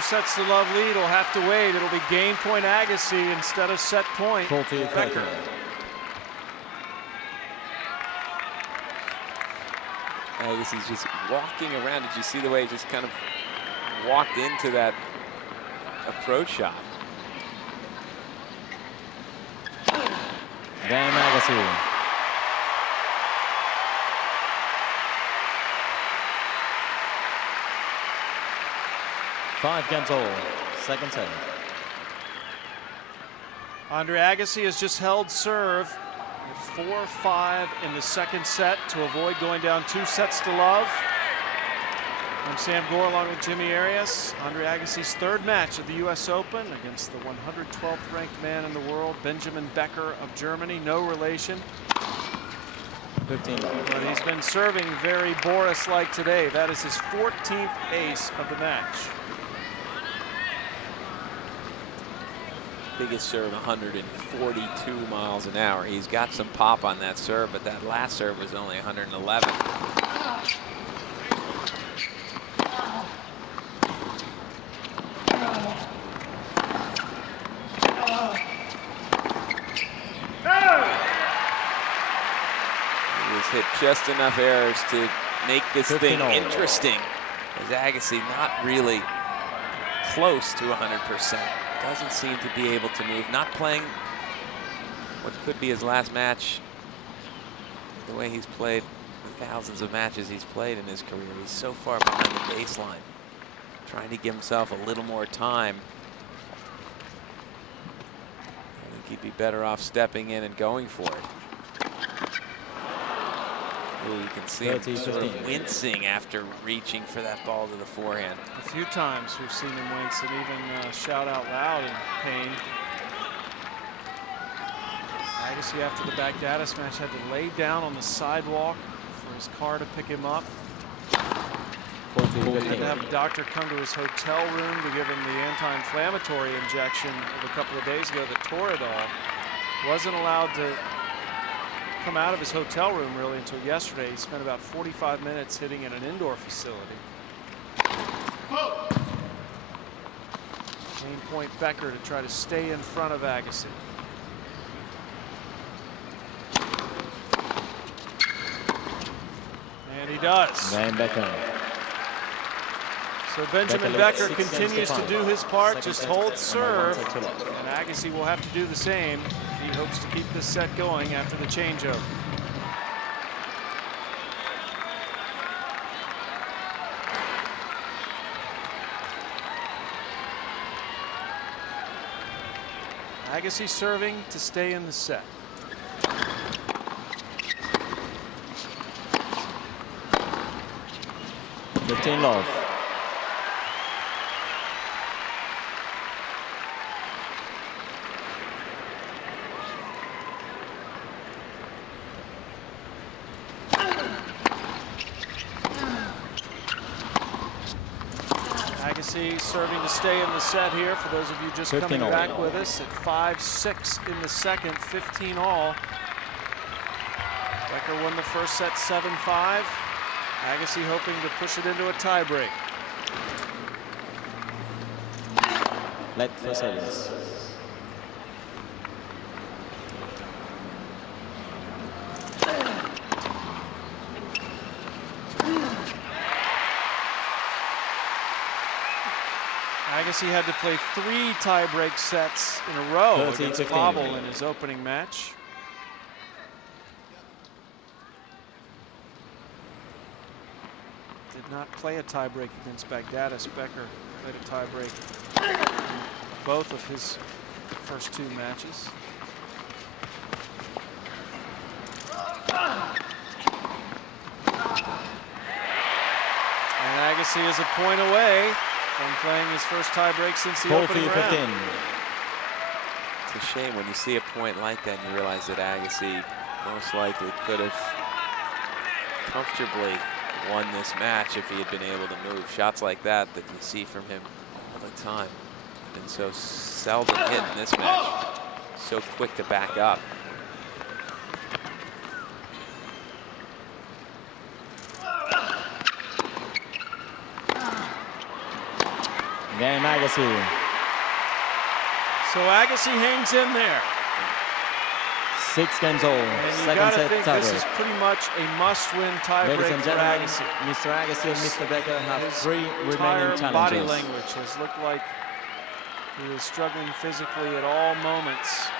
The 2-0 lead will have to wait. It'll be game point Agassi instead of set point Becker. Agassi's just walking around. Did you see the way he just kind of walked into that approach shot? Dan Agassi. Five games all, second set. Andre Agassi has just held serve at 4-5 in the second set to avoid going down 2-0. I'm Sam Gore along with Jimmy Arias. Andre Agassi's third match of the U.S. Open against the 112th ranked man in the world, Benjamin Becker of Germany, no relation. 15. But he's been serving very Boris-like today. That is his 14th ace of the match. Biggest serve, 142 miles an hour. He's got some pop on that serve, but that last serve was only 111. He has hit just enough errors to make this thing interesting. As Agassi not really close to 100%. Doesn't seem to be able to move. Not playing what could be his last match the way he's played the thousands of matches he's played in his career. He's so far behind the baseline. Trying to give himself a little more time. I think he'd be better off stepping in and going for it. Ooh, you can see him sort of wincing after reaching for that ball to the forehand. A few times we've seen him wince and even shout out loud in pain. Agassi, after the Baghdadis match, had to lay down on the sidewalk for his car to pick him up. He had to have a doctor come to his hotel room to give him the anti-inflammatory injection a couple of days ago, the Toradol. Wasn't allowed to come out of his hotel room really until yesterday. He spent about 45 minutes hitting in an indoor facility. Game point Becker to try to stay in front of Agassi. And he does. Dan Becker. So Benjamin Becker continues to do his part, just hold serve, and Agassi will have to do the same. He hopes to keep this set going after the changeover. Agassi serving to stay in the set. Love. Agassi serving to stay in the set here. For those of you just coming back with us, at 5-6 in the second, 15 all. Becker won the first set 7-5. Agassi hoping to push it into a tiebreak. Let for service. Agassi had to play 3 tiebreak sets in a row against Pavel in his opening match. Did not play a tiebreak against Baghdatis. Becker played a tiebreak in both of his first 2 matches. And Agassi is a point away from playing his first tiebreak since the opening round. It's a shame when you see a point like that and you realize that Agassi most likely could have comfortably won this match if he had been able to move. Shots like that that you see from him all the time, and so seldom hit in this match. So quick to back up. Game Agassi. So Agassi hangs in there. 6 games all. And you got to think this is pretty much a must-win tiebreak for Agassi. Mr. Agassi and Mr. Becker have His 3 remaining challenges. Body language has looked like he is struggling physically at all moments.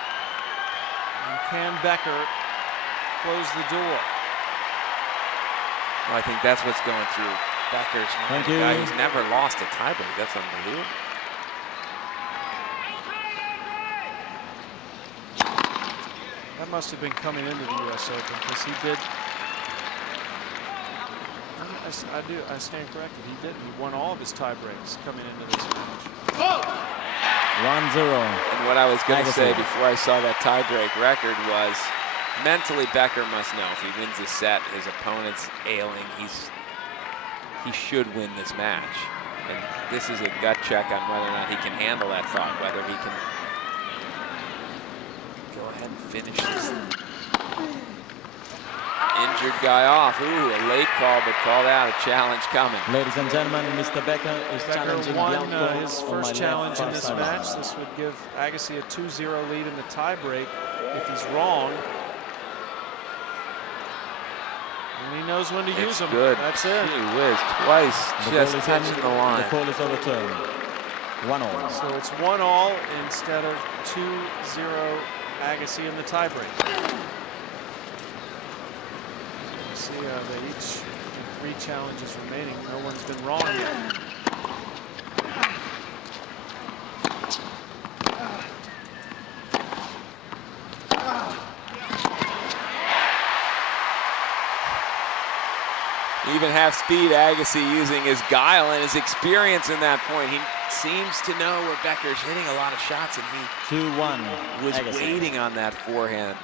And can Becker close the door? Well, I think that's what's going through Becker's mind. A guy who's never lost a tiebreak. That's unbelievable. That must have been coming into the U.S. Open because he did. I stand corrected. He did. He won all of his tie breaks coming into this match. 1-0. And what I was going to say before I saw that tie break record was mentally Becker must know if he wins the set, his opponent's ailing. He should win this match. And this is a gut check on whether or not he can handle that thought, whether he can go ahead and finish this injured guy off. Ooh, a late call, but called out. A challenge coming. Ladies and gentlemen, Mr. Becker is challenging won his first challenge in this match. This would give Agassi a 2-0 lead in the tiebreak if he's wrong. And he knows when to use them. Good. That's it. Gee whiz, twice, just touching the line. The call is overturned. 1-all. So it's 1-all instead of 2-0 Agassi in the tiebreak. You see, they each have 3 challenges remaining. No one's been wrong yet. Even half-speed Agassi using his guile and his experience in that point. He seems to know where Becker's hitting a lot of shots, and he 2-1 was Agassi. waiting on that forehand.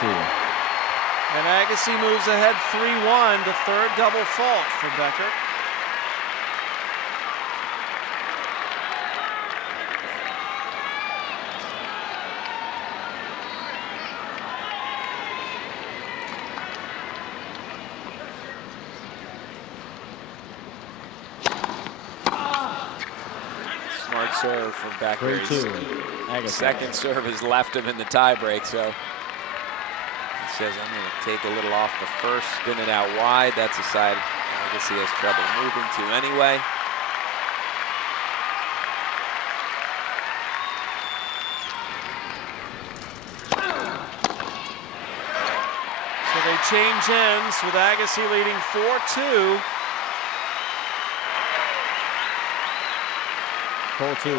And Agassi moves ahead 3-1, the third double fault for Becker. hard serve from Becker. 3-2. Agassi. Second serve has left him in the tiebreak, so he says, I'm going to take a little off the first, spin it out wide. That's a side Agassi has trouble moving to anyway. So they change ends with Agassi leading 4-2. 4-2.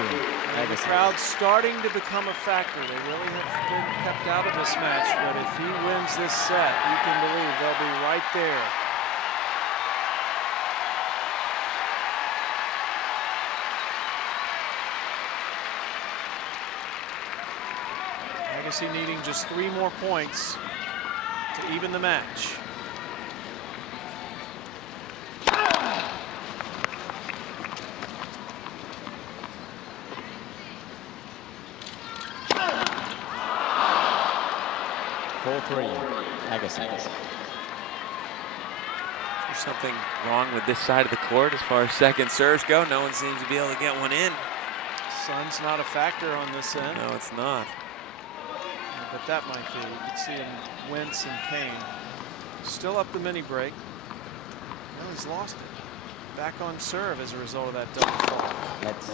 The crowd's starting to become a factor. They really have been kept out of this match, but if he wins this set, you can believe they'll be right there. Agassi needing just 3 more points to even the match. Agassi. There's something wrong with this side of the court as far as second serves go. No one seems to be able to get one in. Sun's not a factor on this end. No, it's not. But that might be. You can see him wince in pain. Still up the mini break. Well, he's lost it. Back on serve as a result of that double fault. Let's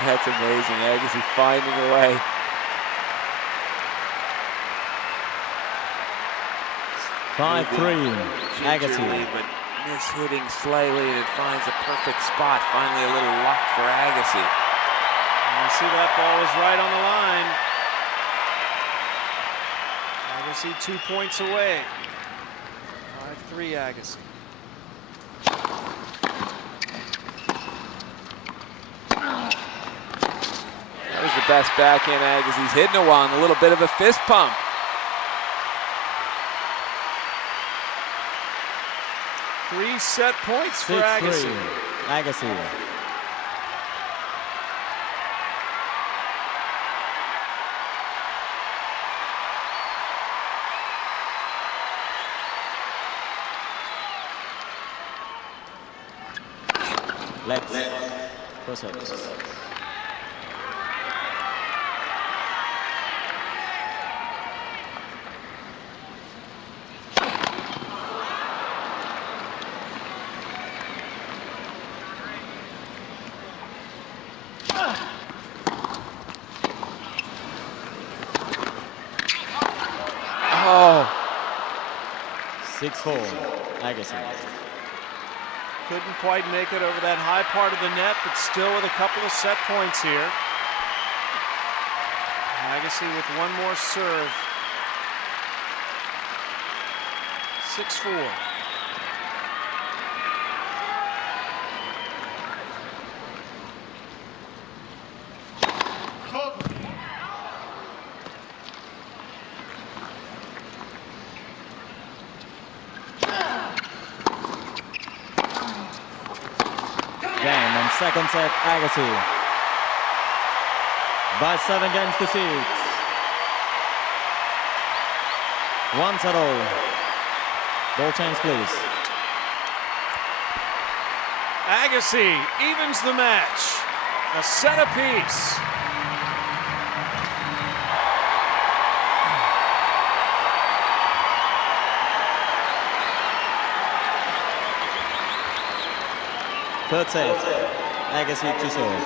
That's amazing. Agassi finding a way. Agassi. But mishitting slightly, and it finds a perfect spot. Finally, a little luck for Agassi. And you see that ball was right on the line. Agassi 2 points away. 5-3 Agassi. That was the best backhand Agassi's hit in a while, and a little bit of a fist pump. Three set points for Agassi. Agassi. Let's proceed. Oh. 6-4. Agassi. Couldn't quite make it over that high part of the net, but still with a couple of set points here. Agassi with one more serve. 6-4. Second set, Agassi. By 7 games to 6. 1-all. Ball change, please. Agassi evens the match. A set apiece. Third set, Agassi to serve.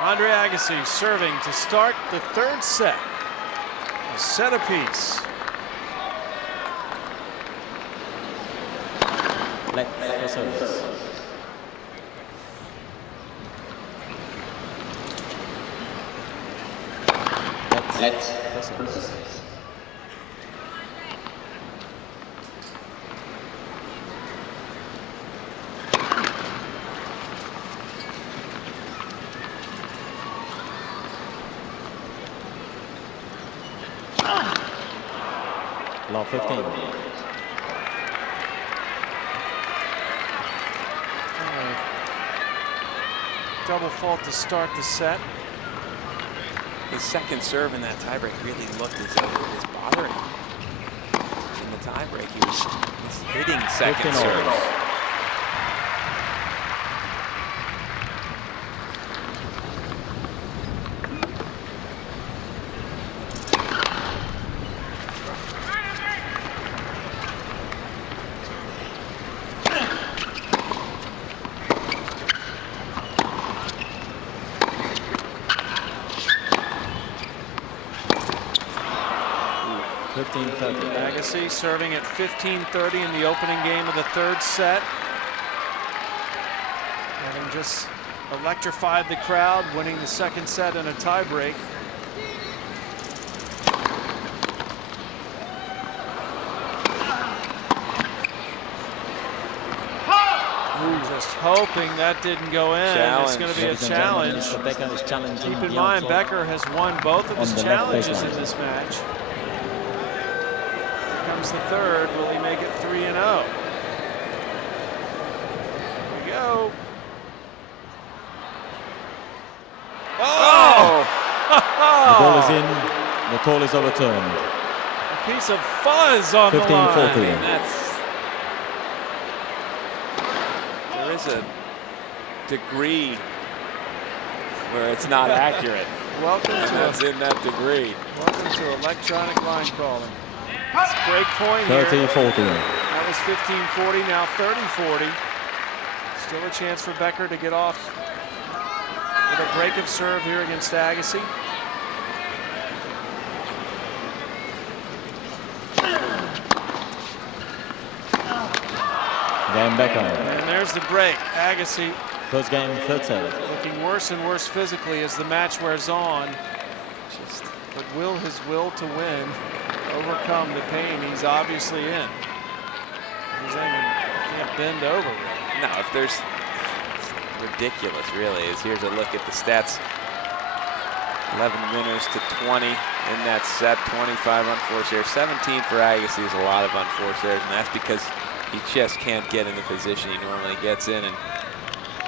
Andre Agassi serving to start the third set. A set apiece. Let's serve. Let's serve. Love 15. Double fault to start the set. His second serve in that tiebreak really looked as though it was bothering him. In the tiebreak, he was hitting second serves. Agassi serving at 15-30 in the opening game of the third set. Having just electrified the crowd, winning the second set in a tiebreak. Just hoping that didn't go in. It's going to be a challenge. Mr. Becker is challenging. Keep in mind, Becker has won both of his challenges in this match. Comes the third. Will he make it 3-0? Here we go. Oh! The ball is in. The call is overturned. A piece of fuzz on the line. 15-14. There is a degree where it's not accurate. Welcome and to that's in that degree. Welcome to electronic line calling. It's break point here. 30-14. That was 15-40, now 30-40. Still a chance for Becker to get off with a break of serve here against Agassi. Game Becker. And there's the break. Agassi First game, third set. looking worse and worse physically as the match wears on. But will his will to win overcome the pain he's obviously in? He's can't bend over. No, if there's ridiculous, really, is here's a look at the stats. 11 winners to 20 in that set, 25 unforced errors. 17 for Agassi is a lot of unforced errors, and that's because he just can't get in the position he normally gets in. And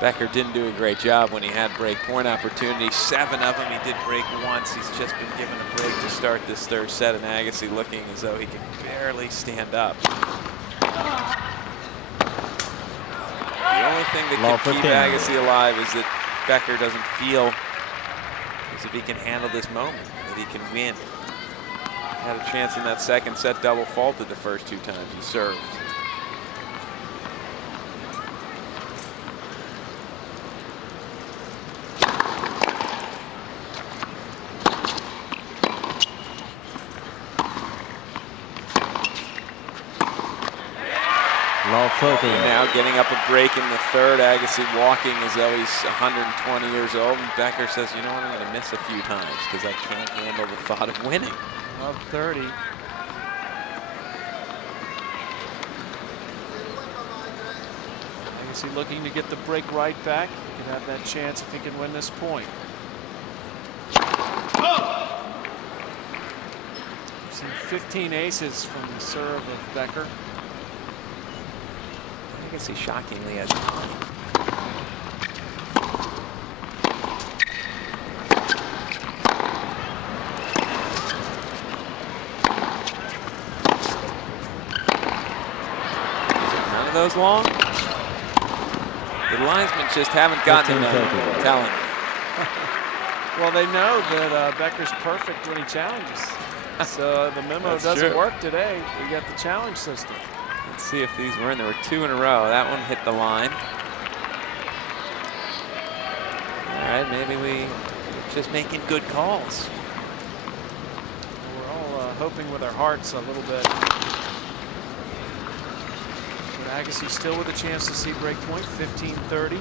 Becker didn't do a great job when he had break point opportunities. 7 of them he did break once. He's just been given a break to start this third set, and Agassi looking as though he can barely stand up. The only thing that can keep Agassi alive is that Becker doesn't feel as if he can handle this moment, that he can win. Had a chance in that second set, double faulted the first 2 times he served. Now getting up a break in the third. Agassi walking as though he's 120 years old. And Becker says, you know what, I'm going to miss a few times because I can't handle the thought of winning. Of 30. Agassi looking to get the break right back. He can have that chance if he can win this point. We've seen 15 aces from the serve of Becker. Agassi shockingly has 20. None of those long. The linesmen just haven't gotten enough talent. Well, they know that Becker's perfect when he challenges. So the memo doesn't work today. We got the challenge system. Let's see if these were in. There were 2 in a row. That one hit the line. All right, maybe we're just making good calls. We're all hoping with our hearts a little bit. But Agassi still with a chance to see break point, 15-30.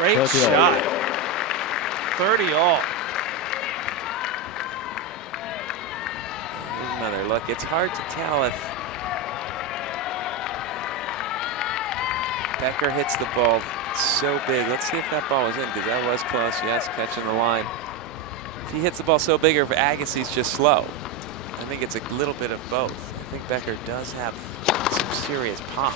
Great shot. 30 all. Here's another look. It's hard to tell if Becker hits the ball so big. Let's see if that ball was in, because that was close. Yes, catching the line. If he hits the ball so big, or if Agassi's just slow. I think it's a little bit of both. I think Becker does have some serious pop.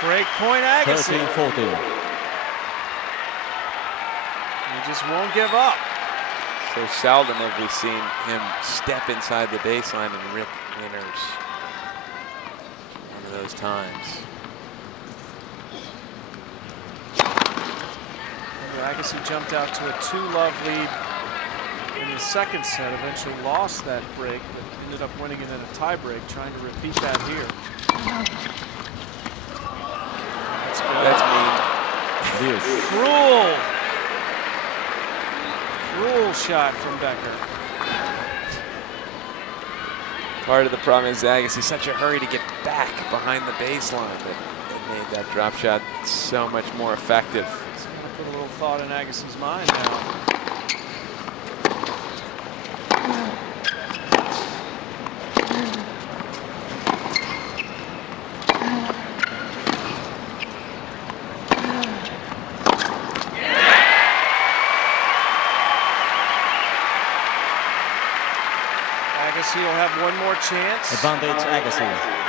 Break point Agassi. 13-14. He just won't give up. So seldom have we seen him step inside the baseline and rip winners. One of those times. Remember, Agassi jumped out to a 2-love lead in the second set, eventually lost that break, but ended up winning it in a tie break, trying to repeat that here. That's mean. Cruel shot from Becker. Part of the problem is Agassi's such a hurry to get back behind the baseline that it made that drop shot so much more effective. It's going to put a little thought in Agassi's mind now. Agassi will have one more chance. Advantage Agassi.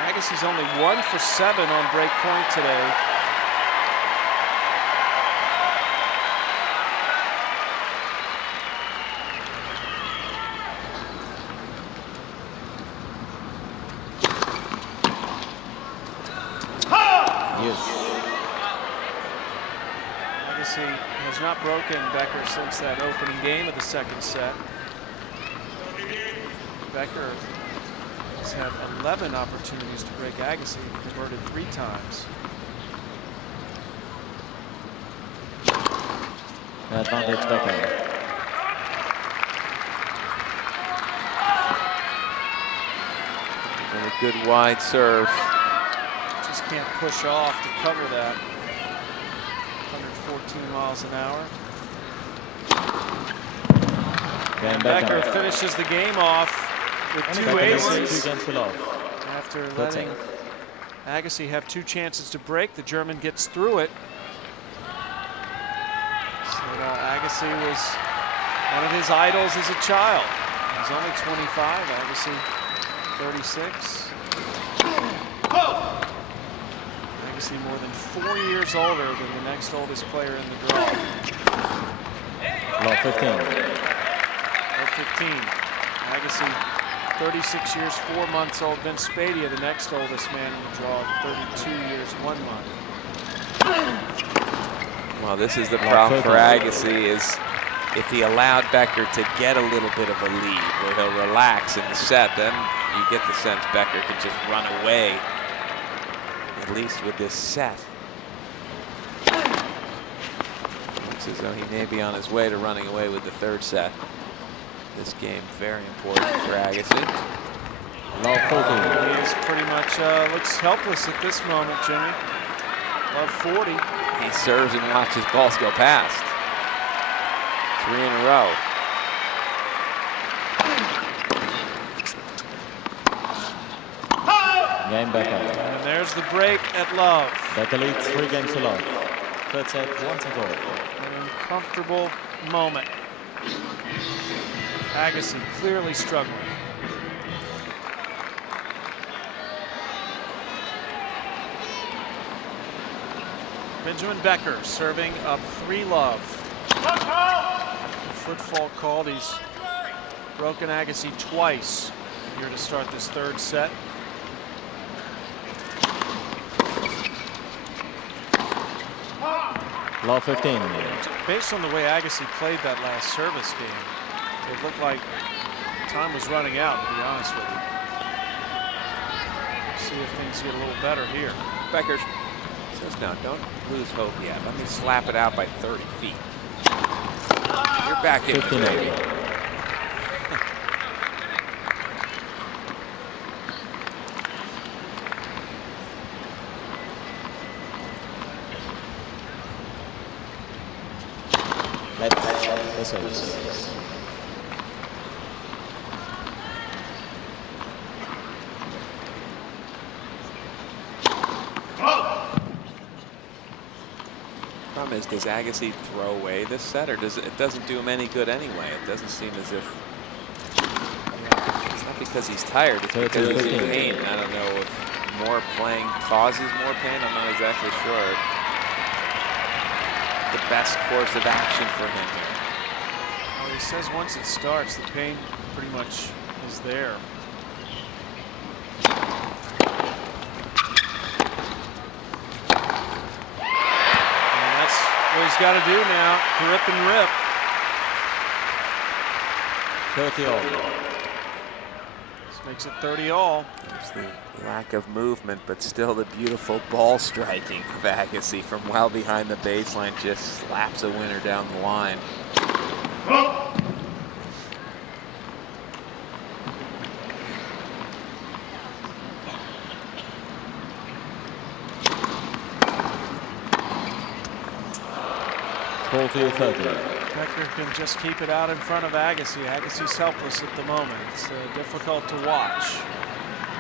Agassi's only 1 for 7 on break point today. Yes. Agassi has not broken Becker since that opening game of the second set. Becker has had 11 opportunities to break Agassi, converted 3 times. Advantage Becker. And a good wide serve. Just can't push off to cover that. 114 miles an hour. Game Becker finishes the game off with 2 Becker aces 2 games to love. after letting Agassi have 2 chances to break. The German gets through it. So Agassi was one of his idols as a child. He's only 25. Agassi 36. Agassi more than 4 years older than the next oldest player in the draw. Love 15. Love 15. Agassi 36 years, 4 months old. Vince Spadia, the next oldest man in the draw, 32 years, 1 month. Well, this is the problem for Agassi, is if he allowed Becker to get a little bit of a lead where he'll relax in the set, then you get the sense Becker could just run away, at least with this set. Looks as though he may be on his way to running away with the 3rd set. This game very important for Agassi. Love 14. He is pretty much looks helpless at this moment, Jimmy. Love 40. He serves and watches balls go past. 3 in a row. Game Becker. And there's the break at love. Becker leads 3 games to love. 3rd set, 1-4. An uncomfortable moment. Agassi clearly struggling. Benjamin Becker serving up 3-love. Footfall called. He's broken Agassi twice here to start this 3rd set. Love 15. Based on the way Agassi played that last service game, it looked like time was running out, to be honest with you. See if things get a little better here. Becker's Just no, don't lose hope yet. Let me slap it out by 30 feet. You're back in, baby. Let's Problem is, does Agassi throw away this set, or does it doesn't do him any good anyway? It doesn't seem as if it's not because he's tired, it's because he's in pain. I don't know if more playing causes more pain. I'm not exactly sure. The best course of action for him here. Well, he says once it starts, the pain pretty much is there. What he's got to do now, grip and rip. 30 all. This makes it 30 all. There's the lack of movement, but still the beautiful ball striking of Agassi from well behind the baseline, just slaps a winner down the line. Becker can just keep it out in front of Agassi. Agassi's helpless at the moment. It's difficult to watch.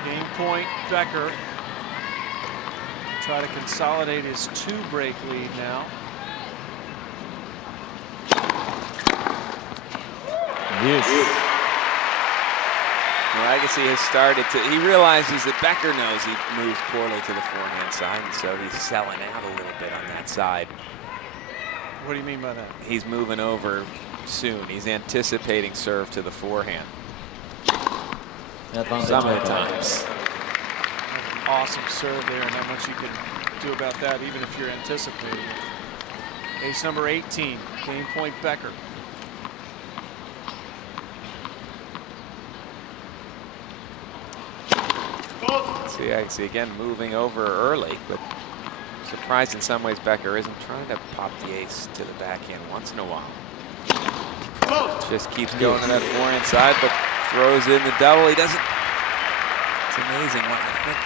Game point, Becker. Try to consolidate his 2-break lead now. Yes. Well, Agassi has started to, he realizes that Becker knows he moves poorly to the forehand side, and so he's selling out a little bit on that side. What do you mean by that? He's moving over soon. He's anticipating serve to the forehand. Sometimes. Awesome serve there, and not much you can do about that, even if you're anticipating it. Ace number 18, game point Becker. See Agassi again moving over early, but surprised in some ways Becker isn't trying to pop the ace to the backhand once in a while. Just keeps going to that forehand side, but throws in the double. He doesn't. It's amazing when I think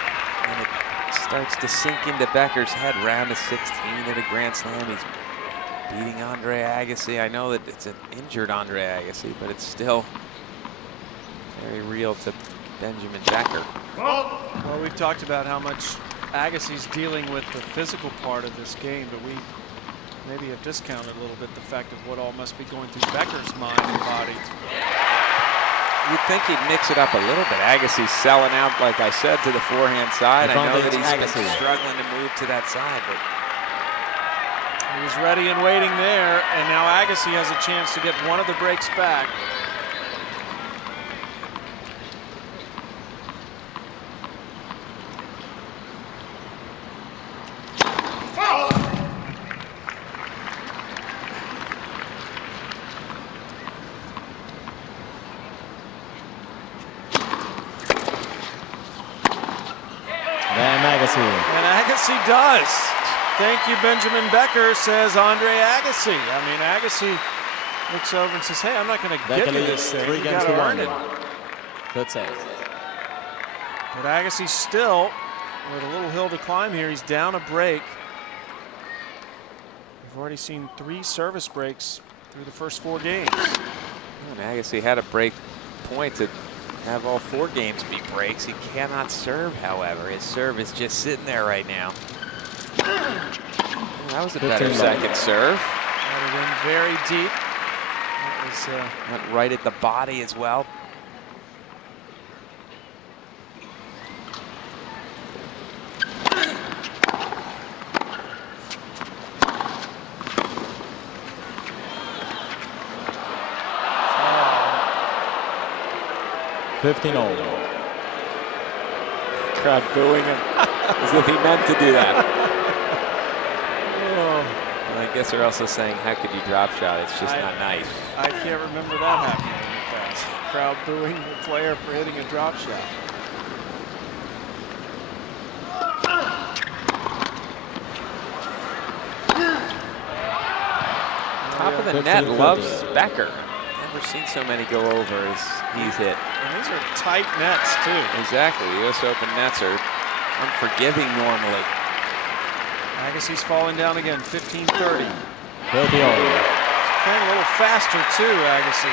when it starts to sink into Becker's head. Round of 16 at a Grand Slam. He's beating Andre Agassi. I know that it's an injured Andre Agassi, but it's still very real to Benjamin Becker. Well, we've talked about how much Agassi's dealing with the physical part of this game, but we maybe have discounted a little bit the fact of what all must be going through Becker's mind and body. You'd think he'd mix it up a little bit. Agassi's selling out, like I said, to the forehand side. I know that he's been struggling to move to that side, but he was ready and waiting there, and now Agassi has a chance to get one of the breaks back. And Agassi does. Thank you, Benjamin Becker, says Andre Agassi. I mean, Agassi looks over and says, hey, I'm not going to give you this thing. You got to earn it. Good save. But Agassi still with a little hill to climb here. He's down a break. We've already seen 3 service breaks through the first 4 games. And Agassi had a break point to have all 4 games be breaks. He cannot serve, however. His serve is just sitting there right now. That was a better second serve. That went very deep. That was went right at the body as well. Crowd booing him as if he meant to do that. Well, I guess they're also saying, how could you drop shot? It's just not nice. I can't remember that happening in the past. Crowd booing the player for hitting a drop shot. the net loves Becker. Never seen so many go over as he's hit. And these are tight nets, too. Exactly. U.S. Open nets are unforgiving normally. Agassi's falling down again, 15-30. 30 all. Playing a little faster, too, Agassi.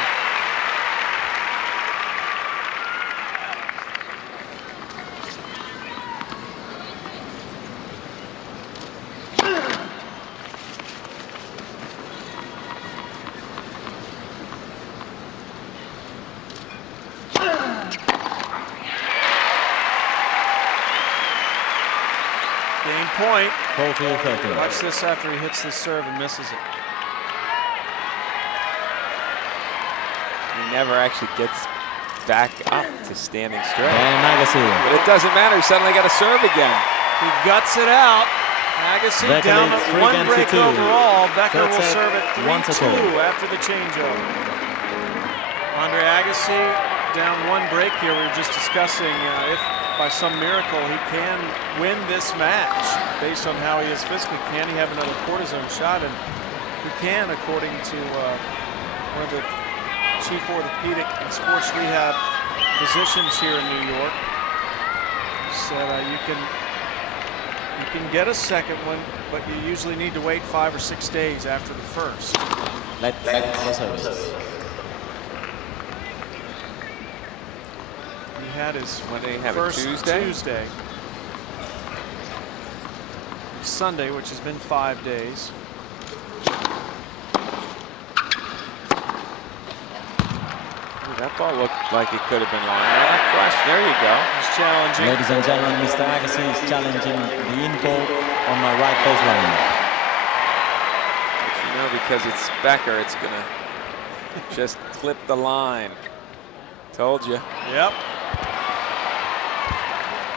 Game point. 40-30. Watch this after he hits this serve and misses it. He never actually gets back up to standing straight. And Agassi. But it doesn't matter. He suddenly got to serve again. He guts it out. Agassi Becker down leads at 3 one games to break 2. overall. Becker Third will set, serve at 1-2. 3-2 after the changeover. Andre Agassi down one break here. We were just discussing if by some miracle he can win this match based on how he is physically. Can he have another cortisone shot? And he can, according to one of the chief orthopedic and sports rehab physicians here in New York. Said you can get a second one, but you usually need to wait 5 or 6 days after the first. Let the service. He had his When did he have first it? Tuesday? Tuesday. Sunday, which has been 5 days. Ooh, that ball looked like it could have been long. Yeah, crush. There you go. He's challenging. Ladies and gentlemen, Mr. Agassi is challenging the in-call on my right baseline. But you know, because it's Becker, it's going to just clip the line. Told you. Yep.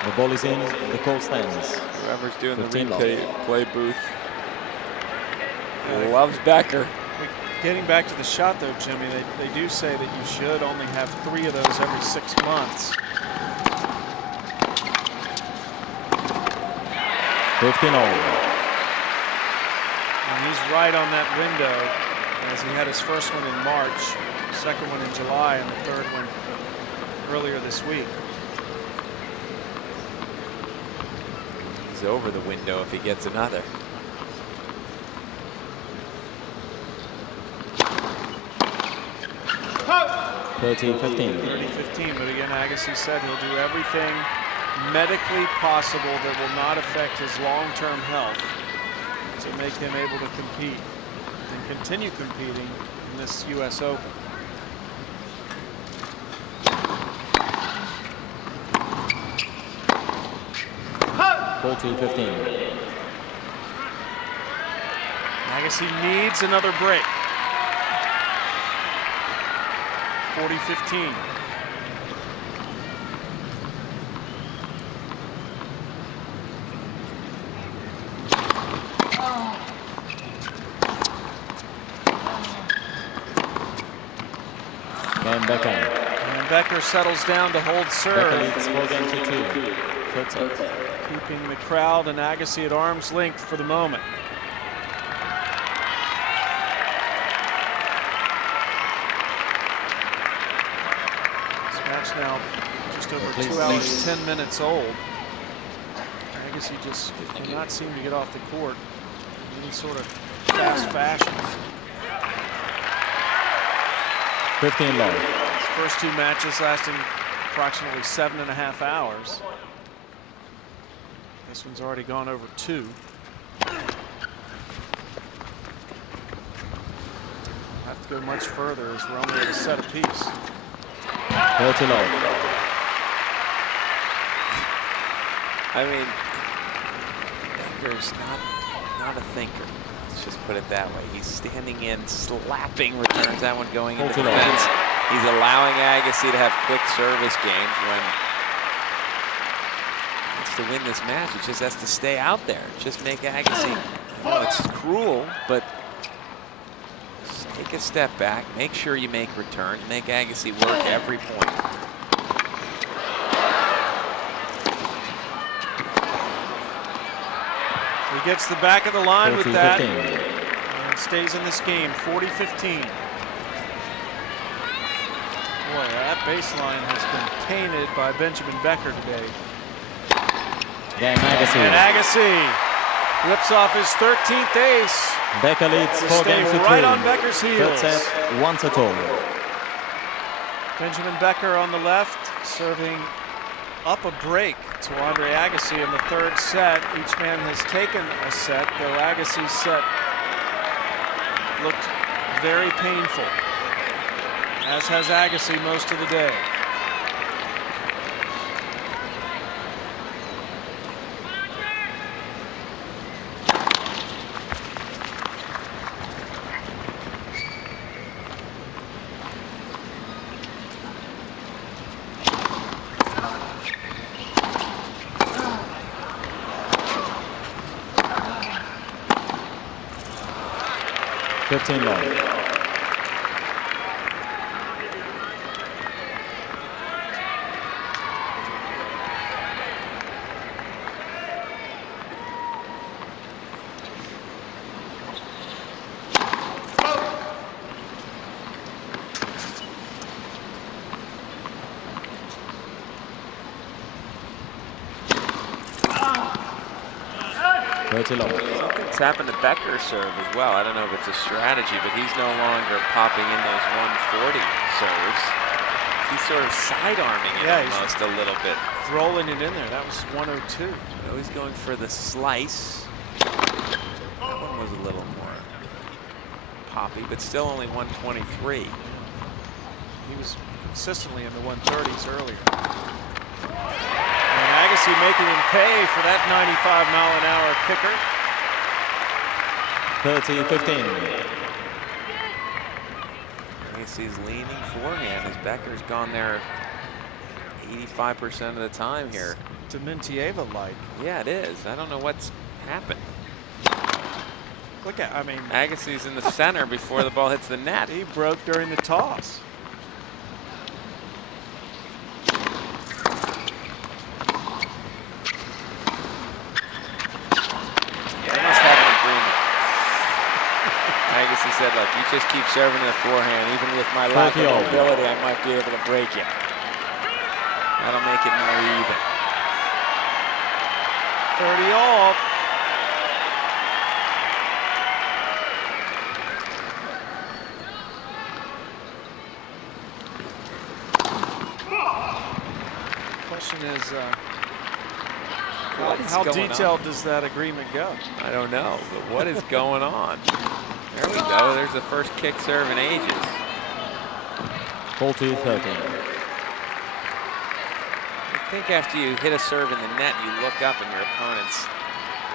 The ball is in, the call stands. Whoever's doing the 15 replay booth loves Becker. Getting back to the shot, though, Jimmy, they do say that you should only have 3 of those every 6 months. 15 all. And he's right on that window, as he had his first one in March, second one in July, and the third one earlier this week. He's over the window if he gets another. $30-15. 30-15, but again, Agassi said he'll do everything medically possible that will not affect his long-term health to make him able to compete and continue competing in this U.S. Open. Agassi needs another break. 40-15. And Becker. And Becker settles down to hold serve. Becker leads 4 games to 2. Third set. Keeping the crowd and Agassi at arm's length for the moment. This match now just over 2 hours, 10 minutes old. Agassi just cannot seem to get off the court in any sort of fast fashion. 15 low. His first 2 matches lasting approximately 7.5 hours. This one's already gone over 2. Have to go much further as we're only at a set apiece. 30 low. I mean, Becker's not a thinker. Let's just put it that way. He's standing in, slapping returns. That one going into defense. He's allowing Agassi to have quick service games when he wants to win this match. He just has to stay out there. Just make Agassi. I know it's cruel, but just take a step back. Make sure you make returns. Make Agassi work every point. He gets the back of the line with that. And and stays in this game, 40-15. Boy, that baseline has been tainted by Benjamin Becker today. Game Agassi. And Agassi rips off his 13th ace. Becker leads To 4 stay games to 3. right on Becker's Third heels. set, 1-2. Benjamin Becker on the left, serving up a break to Andre Agassi in the third set. Each man has taken a set, though Agassi's set looked very painful, as has Agassi most of the day. Love. Something's happened to Becker's serve as well. I don't know if it's a strategy, but he's no longer popping in those 140 serves. He's sort of sidearming it almost a little bit. Rolling it in there. That was 102. Always going for the slice. That one was a little more poppy, but still only 123. He was consistently in the 130s earlier. And Agassi making him pay for that 95-mile-an-hour kicker. 30-15. Agassi's leaning forehand as Becker's gone there 85% of the time here. Dementieva-like. Yeah, it is. I don't know what's happened. Look at, I mean, Agassi's in the center before the ball hits the net. He broke during the toss. They must have an agreement. Agassi said, look, you just keep serving the forehand. Even with my lack of mobility, I might be able to break you. That'll make it more even. 30 all. Question is, how detailed does that agreement go? I don't know, but what is going on? There we go. There's the first kick serve in ages. 40-13. I think after you hit a serve in the net, you look up and your opponent's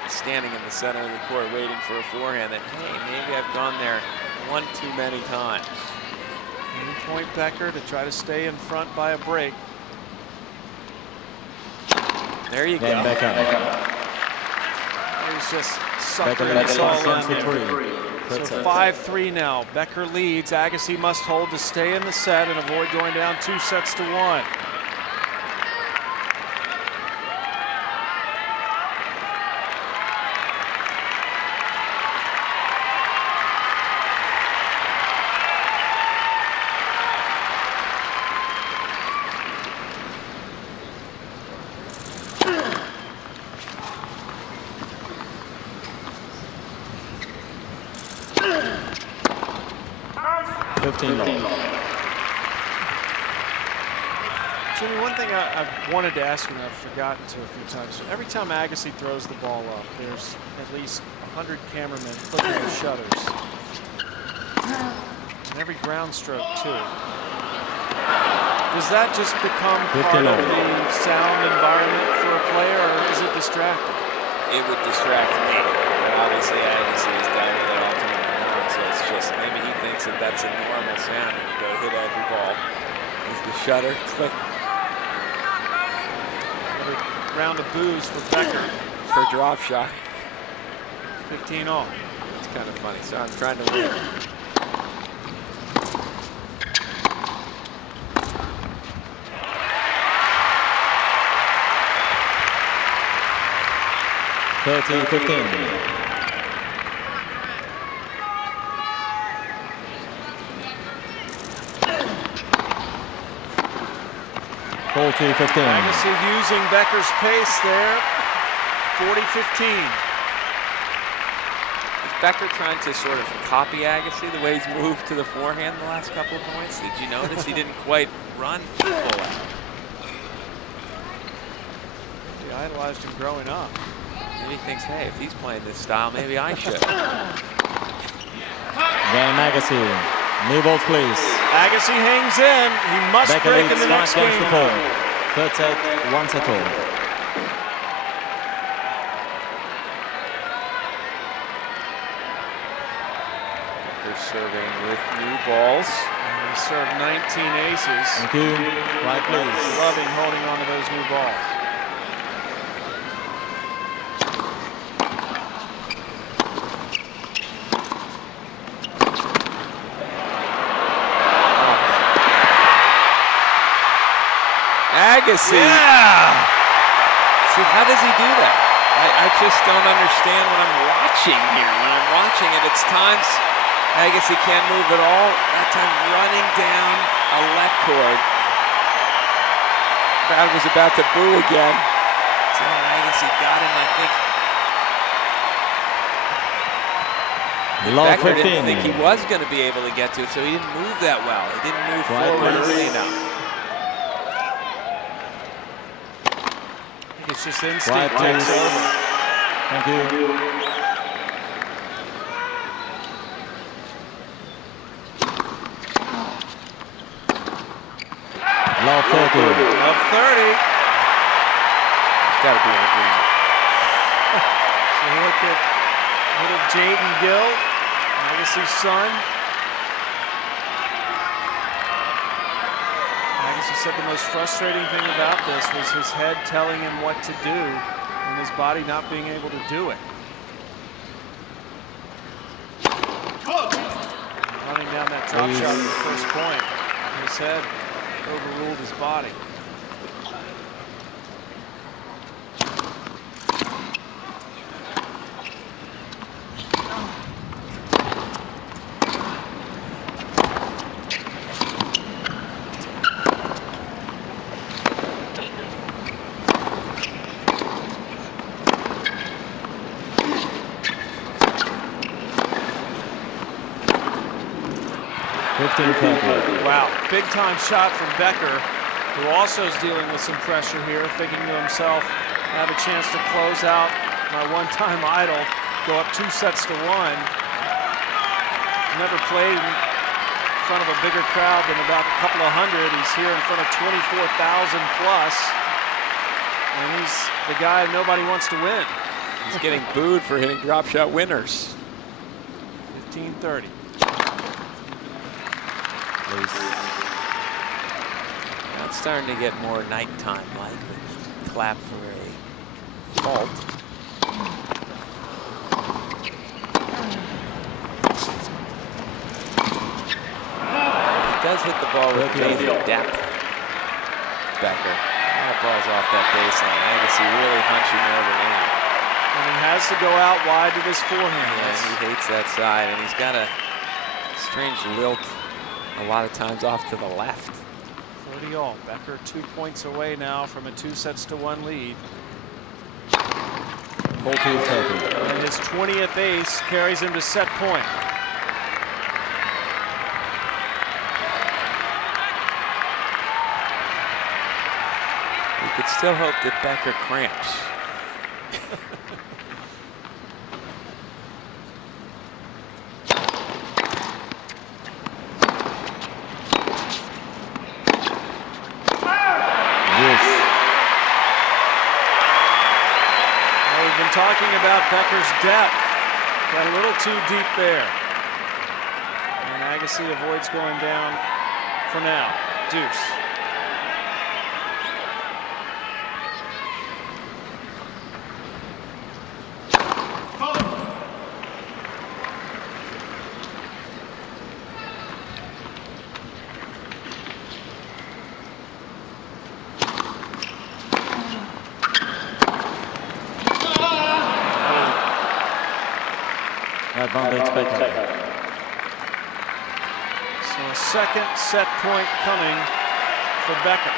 standing in the center of the court waiting for a forehand that, hey, maybe I've gone there one too many times. Point Becker to try to stay in front by a break. There you go. He's just suckering it all in. So 5-3 now. Becker leads. Agassi must hold to stay in the set and avoid going down 2-1. Jimmy, one thing I've wanted to ask you and I've forgotten to a few times. Every time Agassi throws the ball up, there's at least 100 cameramen flipping their shutters. And every ground stroke, too. Does that just become part of the sound environment for a player, or is it distracting? It would distract me. But obviously, Agassi has done it all time long, so it's just maybe he thinks that that's a normal sound when you go hit every ball. Is the shutter click? Round of boos for Becker. For drop shot. 15 all. It's kind of funny. So I'm trying to win. 40-15. Agassi using Becker's pace there. 40-15. Becker trying to sort of copy Agassi the way he's moved to the forehand the last couple of points. Did you notice he didn't quite run full out? He idolized him growing up. Maybe he thinks, hey, if he's playing this style, maybe I should. Game Agassi. New balls, please. Agassi hangs in. He must Becker break in leads the next 5 games game. to 4. Third set, 1 set all. They're serving with new balls. And he served 19 aces. Thank you. Right, please. Loving holding on to those new balls. Agassi. Yeah! See, how does he do that? I just don't understand when I'm watching here. When I'm watching it, it's times Agassi can't move at all. That time running down a left cord. Crowd was about to boo again. So Agassi got him, I think. Becker didn't think he was going to be able to get to it, so he didn't move that well. He didn't move forward early enough. It's just instinct takes over. Thank you. Love 30. Love 30. Got to be an agreement. So look at little Jaden Gill, Agassi's son. Agassi said the most frustrating thing about this was his head telling him what to do and his body not being able to do it. Running down that drop shot at the first point, his head overruled his body. Wow, big time shot from Becker, who also is dealing with some pressure here, thinking to himself, I have a chance to close out my one-time idol, go up 2 sets to 1. Never played in front of a bigger crowd than about a couple of hundred. He's here in front of 24,000 plus, and he's the guy nobody wants to win. He's getting booed for hitting drop shot winners. 15-30. Now it's starting to get more nighttime like with clap for a fault. He does hit the ball with amazing depth. Becker. A lot of balls off that baseline. Agassi really hunching over now. And he has to go out wide with his forehand. Yeah, he hates that side, and he's got a strange lilt a lot of times off to the left. 30 all. Becker 2 points away now from a 2 sets to 1 lead. And his 20th ace carries him to set point. You could still hope that Becker cramps. Talking about Becker's depth, got a little too deep there. And Agassi avoids going down for now. Deuce. Advantage Becker. So a second set point coming for Becker.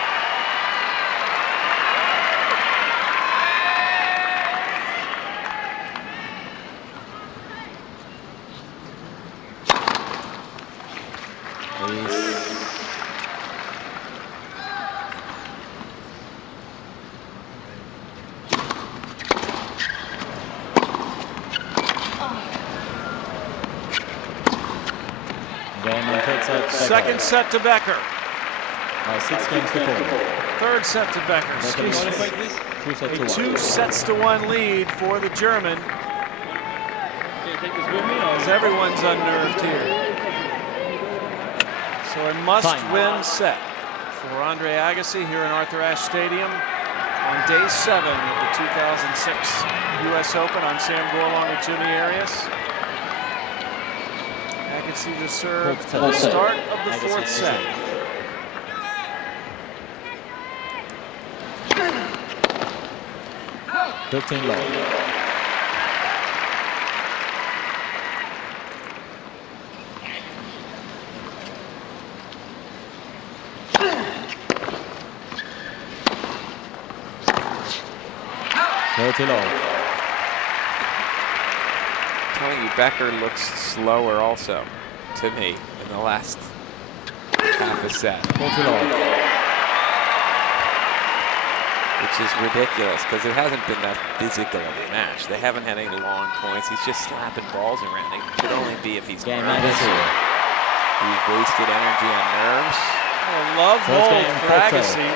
Second set to Becker. Now 6 games to 4. Third set to Becker. Excuse me. 2 sets to A 1. 2 sets to 1 lead for the German. As everyone's unnerved here. So a must-win set for Andre Agassi here in Arthur Ashe Stadium on day 7 of the 2006 U.S. Open. I'm Sam Gorlong with Jimmy Arias. Agassi to serve at the start of the 4th set. $15 low. I'm telling you, Becker looks slower also to me in the last half a set. Which is ridiculous because it hasn't been that physical of a match. They haven't had any long points. He's just slapping balls around. It should only be if he's nervous. He's wasted energy on nerves. A love hold for Agassi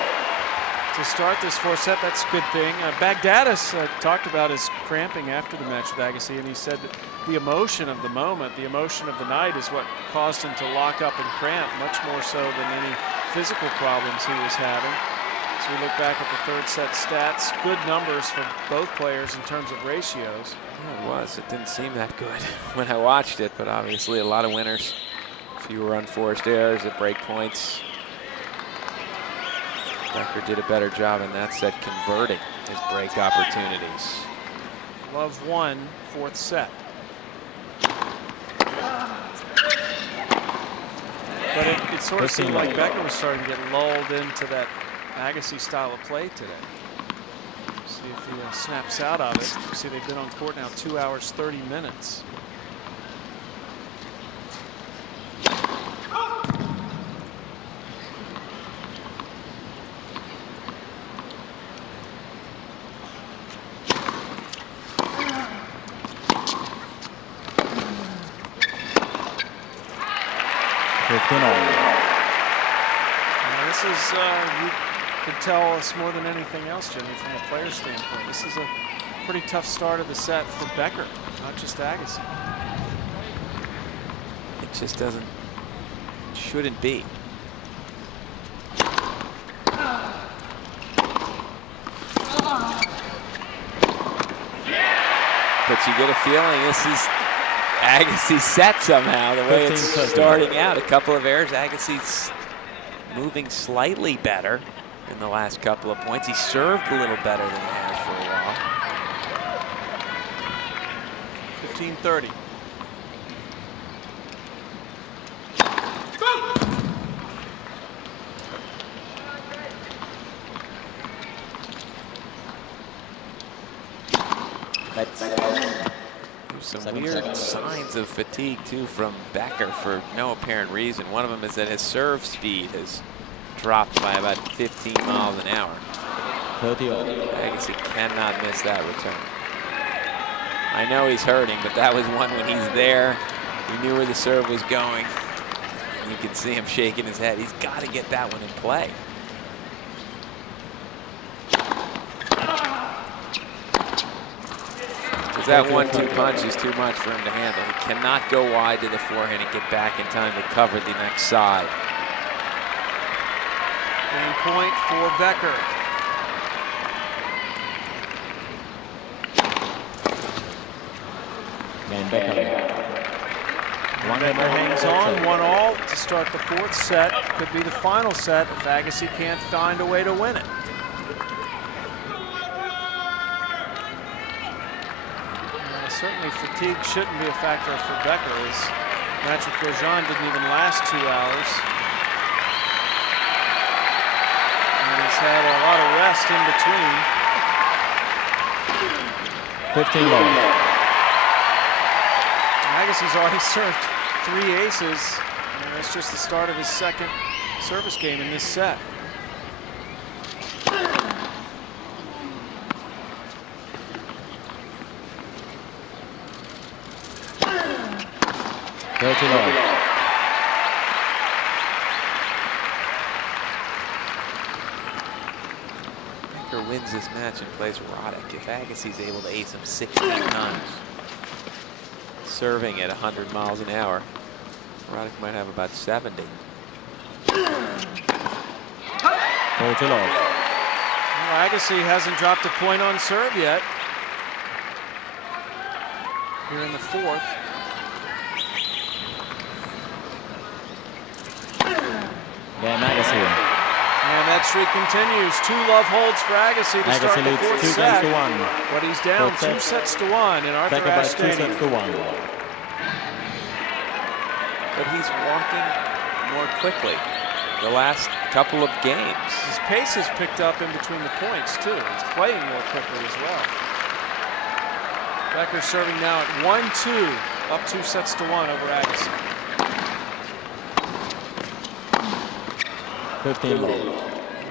to start this 4th set. That's a good thing. Bagdatis talked about his cramping after the match with Agassi, and he said that the emotion of the moment, the emotion of the night is what caused him to lock up and cramp, much more so than any physical problems he was having. So we look back at the 3rd set stats, good numbers for both players in terms of ratios. Yeah, it was. It didn't seem that good when I watched it, but obviously a lot of winners. Fewer unforced errors at break points. Becker did a better job in that set converting his break opportunities. Love won 4th set. But it sort of seemed like Becker was starting to get lulled into that Agassi style of play today. See if he snaps out of it. See, they've been on court now 2 hours, 30 minutes. This is, you could tell us more than anything else, Jimmy, from a player standpoint. This is a pretty tough start of the set for Becker, not just Agassi. It just shouldn't be. But you get a feeling this is Agassi's set somehow, the way it's starting out. A couple of errors. Agassi's moving slightly better in the last couple of points. He served a little better than he has for a while. 15-30. Some weird signs of fatigue, too, from Becker for no apparent reason. One of them is that his serve speed has dropped by about 15 miles an hour. Agassi cannot miss that return. I know he's hurting, but that was one when he's there. He knew where the serve was going. You can see him shaking his head. He's got to get that one in play. That 1-2 punch is too much for him to handle. He cannot go wide to the forehand and get back in time to cover the next side. Game point for Becker. Becker hangs on, 1-all to start the 4th set. Could be the final set if Agassi can't find a way to win it. Certainly fatigue shouldn't be a factor for Becker. His match with Grosjean didn't even last 2 hours. And he's had a lot of rest in between. 15 low. Agassi's already served 3 aces, and that's just the start of his 2nd service game in this set. Becker wins this match and plays Roddick, if Agassi's able to ace him 16 times, serving at 100 miles an hour, Roddick might have about 70. Well, Agassi hasn't dropped a point on serve yet. Here in the fourth. Game Agassi. And that streak continues. 2 love holds for Agassi to start the fourth leads 2 set. games to 1. But he's down 2 sets to 1 in Arthur Becker by Ashe 2 Stadium. sets to 1. But he's walking more quickly the last couple of games. His pace has picked up in between the points, too. He's playing more quickly as well. Becker serving now at 1-2, up 2 sets to 1 over Agassi. 15 love.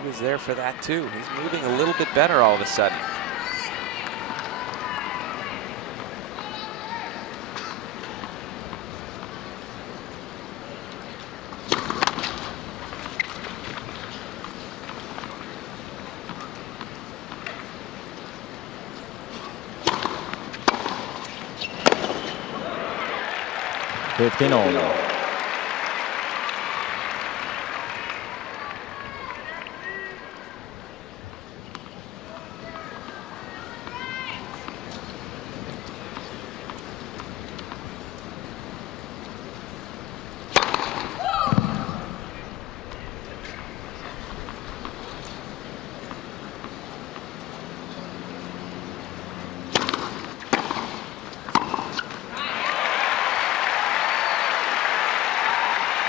He was there for that too. He's moving a little bit better all of a sudden. $15.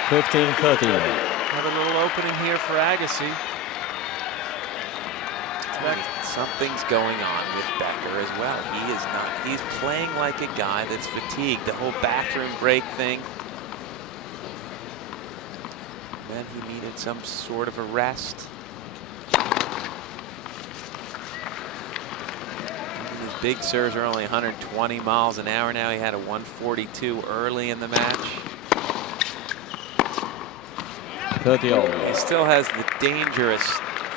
15-13. Another little opening here for Agassi. Something's going on with Becker as well. He is not, he's playing like a guy that's fatigued. The whole bathroom break thing. Then he needed some sort of a rest. Even his big serves are only 120 miles an hour now. He had a 142 early in the match. 30. He still has the dangerous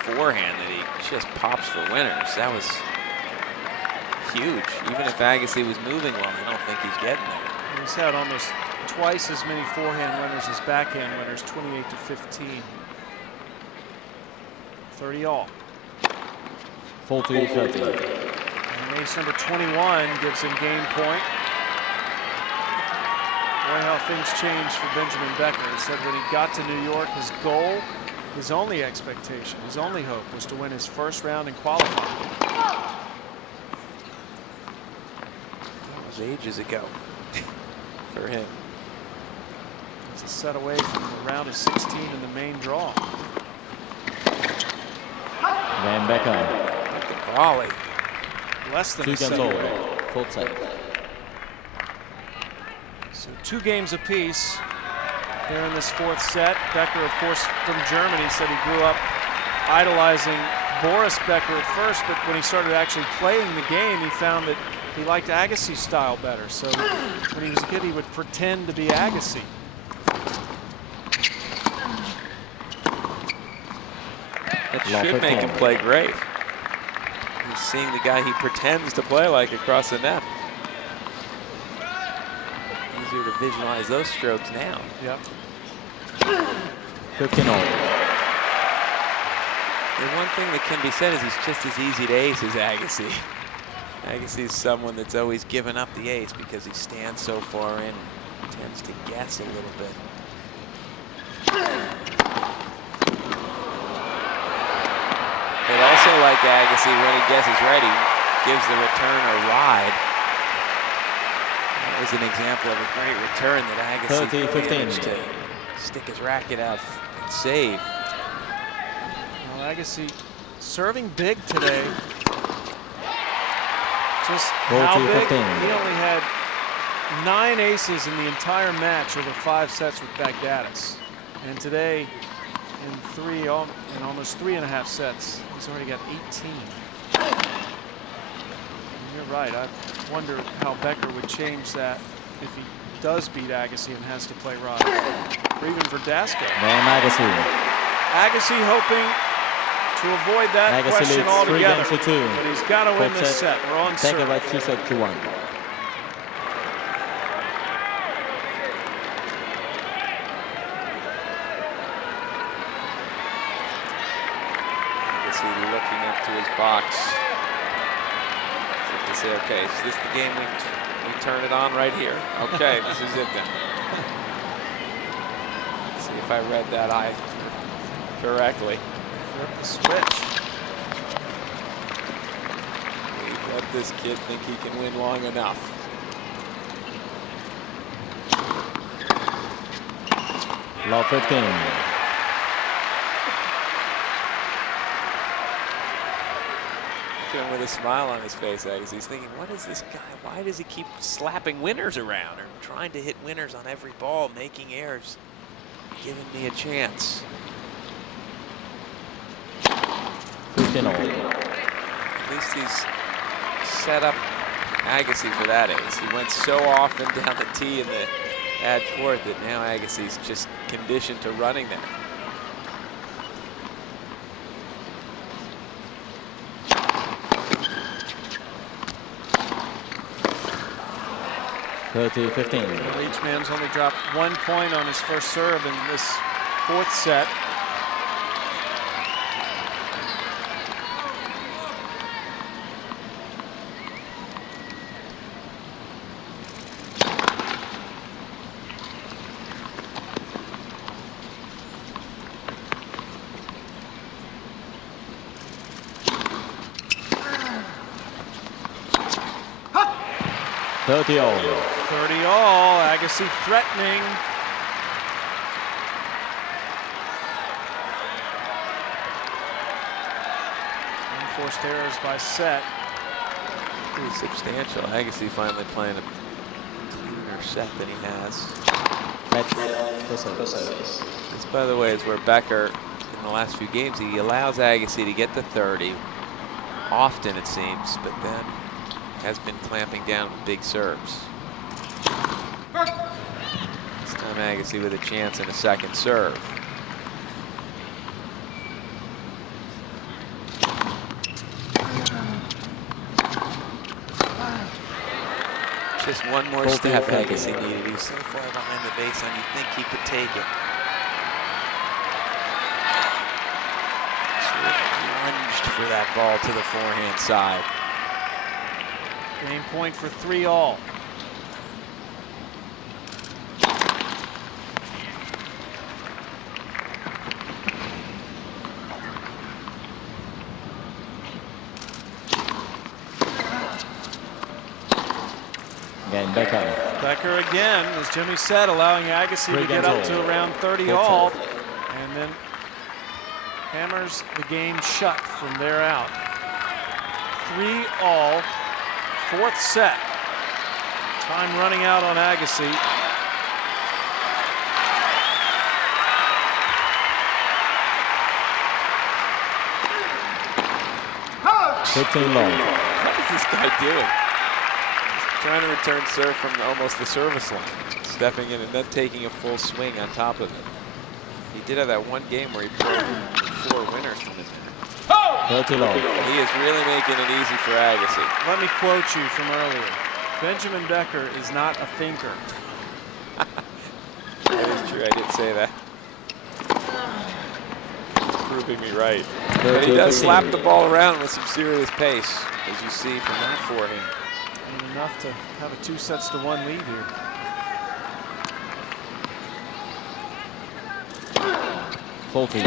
forehand that he just pops for winners. That was huge. Even if Agassi was moving well, I don't think he's getting there. He's had almost twice as many forehand winners as backhand winners, 28-15. 30 all. 40-30. And ace number 21 gives him game point. Boy, how things changed for Benjamin Becker. He said when he got to New York, his goal, his only expectation, his only hope was to win his first round in qualifying. That was ages ago for him. It's a set away from the round of 16 in the main draw. Game Becker. At the volley. Less than 2 a games set over. away. Full set. So 2 games apiece here in this fourth set. Becker, of course, from Germany, said he grew up idolizing Boris Becker at first, but when he started actually playing the game, he found that he liked Agassi's style better. So when he was a kid, he would pretend to be Agassi. That should make him play great. He's seeing the guy he pretends to play like across the net. Easier to visualize those strokes now. Yep. 15 all. The one thing that can be said is he's just as easy to ace as Agassi. Agassi is someone that's always given up the ace because he stands so far in and tends to guess a little bit. But also like Agassi, when he guesses right, he gives the return a ride. That was an example of a great return that Agassi managed to stick his racket out and save. Well, Agassi serving big today. Just how big? He only had 9 aces in the entire match over 5 sets with Baghdadis. And today, in almost 3.5 sets, he's already got 18. And you're right. I wonder how Becker would change that if he does beat Agassi and has to play Roddick, or even Verdasco. Game Agassi. Agassi hoping to avoid that Agassi question leads 3 altogether. games to 2. But he's got to win Fourth this set. We're on Becker serve. by 2-1. Agassi looking up to his box. To say, okay, is this the game we turn it on right here? Okay, this is it then. Let's see if I read that eye correctly. Flip the switch. We've let this kid think he can win long enough. Love 15. Look at him with a smile on his face, Agassi. He's thinking, what is this guy? Why does he keep slapping winners around or trying to hit winners on every ball, making errors, giving me a chance? 15 all. At least he's set up Agassi for that ace. He went so often down the tee in the ad court that now Agassi's just conditioned to running that. Each man's only dropped 1 point on his first serve in this 4th set. all. 30 all. Agassi threatening. Unforced errors by set. Pretty substantial. Agassi finally playing a cleaner set than he has. This, by the way, is where Becker, in the last few games, he allows Agassi to get to 30. Often, it seems, but then has been clamping down with big serves. This time Agassi with a chance in a second serve. Just one more step Agassi needed. He was so far behind the baseline, you'd think he could take it. Sort of lunged for that ball to the forehand side. Game point for 3 all. Again, Becker. Becker again, as Jimmy said, allowing Agassi to get up to around 30 all, and then hammers the game shut from there out. 3 all, 4th set. Time running out on Agassi. What is this guy doing? He's trying to return serve from almost the service line, stepping in and then taking a full swing on top of it. He did have that one game where he broke 4 winners from it. He is really making it easy for Agassi. Let me quote you from earlier. Benjamin Becker is not a thinker. That is true, I did say that. He's proving me right. But he does slap the ball around with some serious pace, as you see from that forehand. And enough to have a 2-1 lead here. Faulty.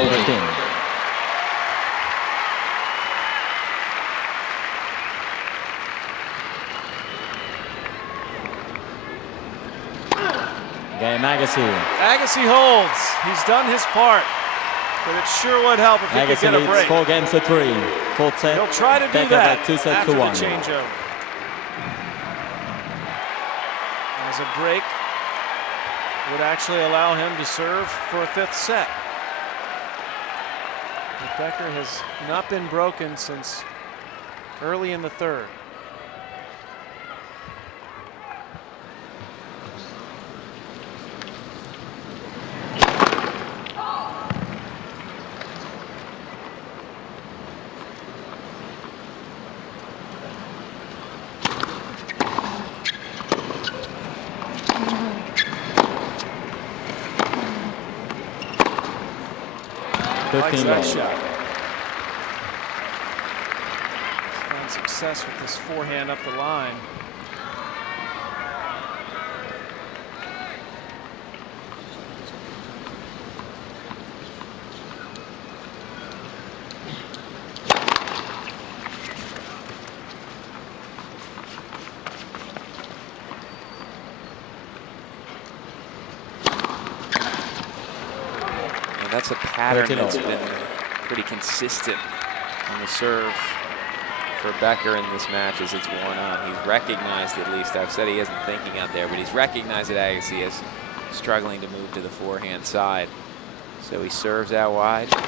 Game Agassi. Agassi holds. He's done his part, but it sure would help if he could get a break. 4 games to 3. 4th set. He'll try to do Becker that by 2-1. after the changeover. As a break would actually allow him to serve for a 5th set. But Becker has not been broken since early in the 3rd. likes 15 that love. shot. Found success with this forehand up the line. That's a pattern that's been pretty consistent on the serve for Becker in this match as it's worn on. He's recognized, at least, I've said he isn't thinking out there, but he's recognized that Agassi is struggling to move to the forehand side. So he serves out wide and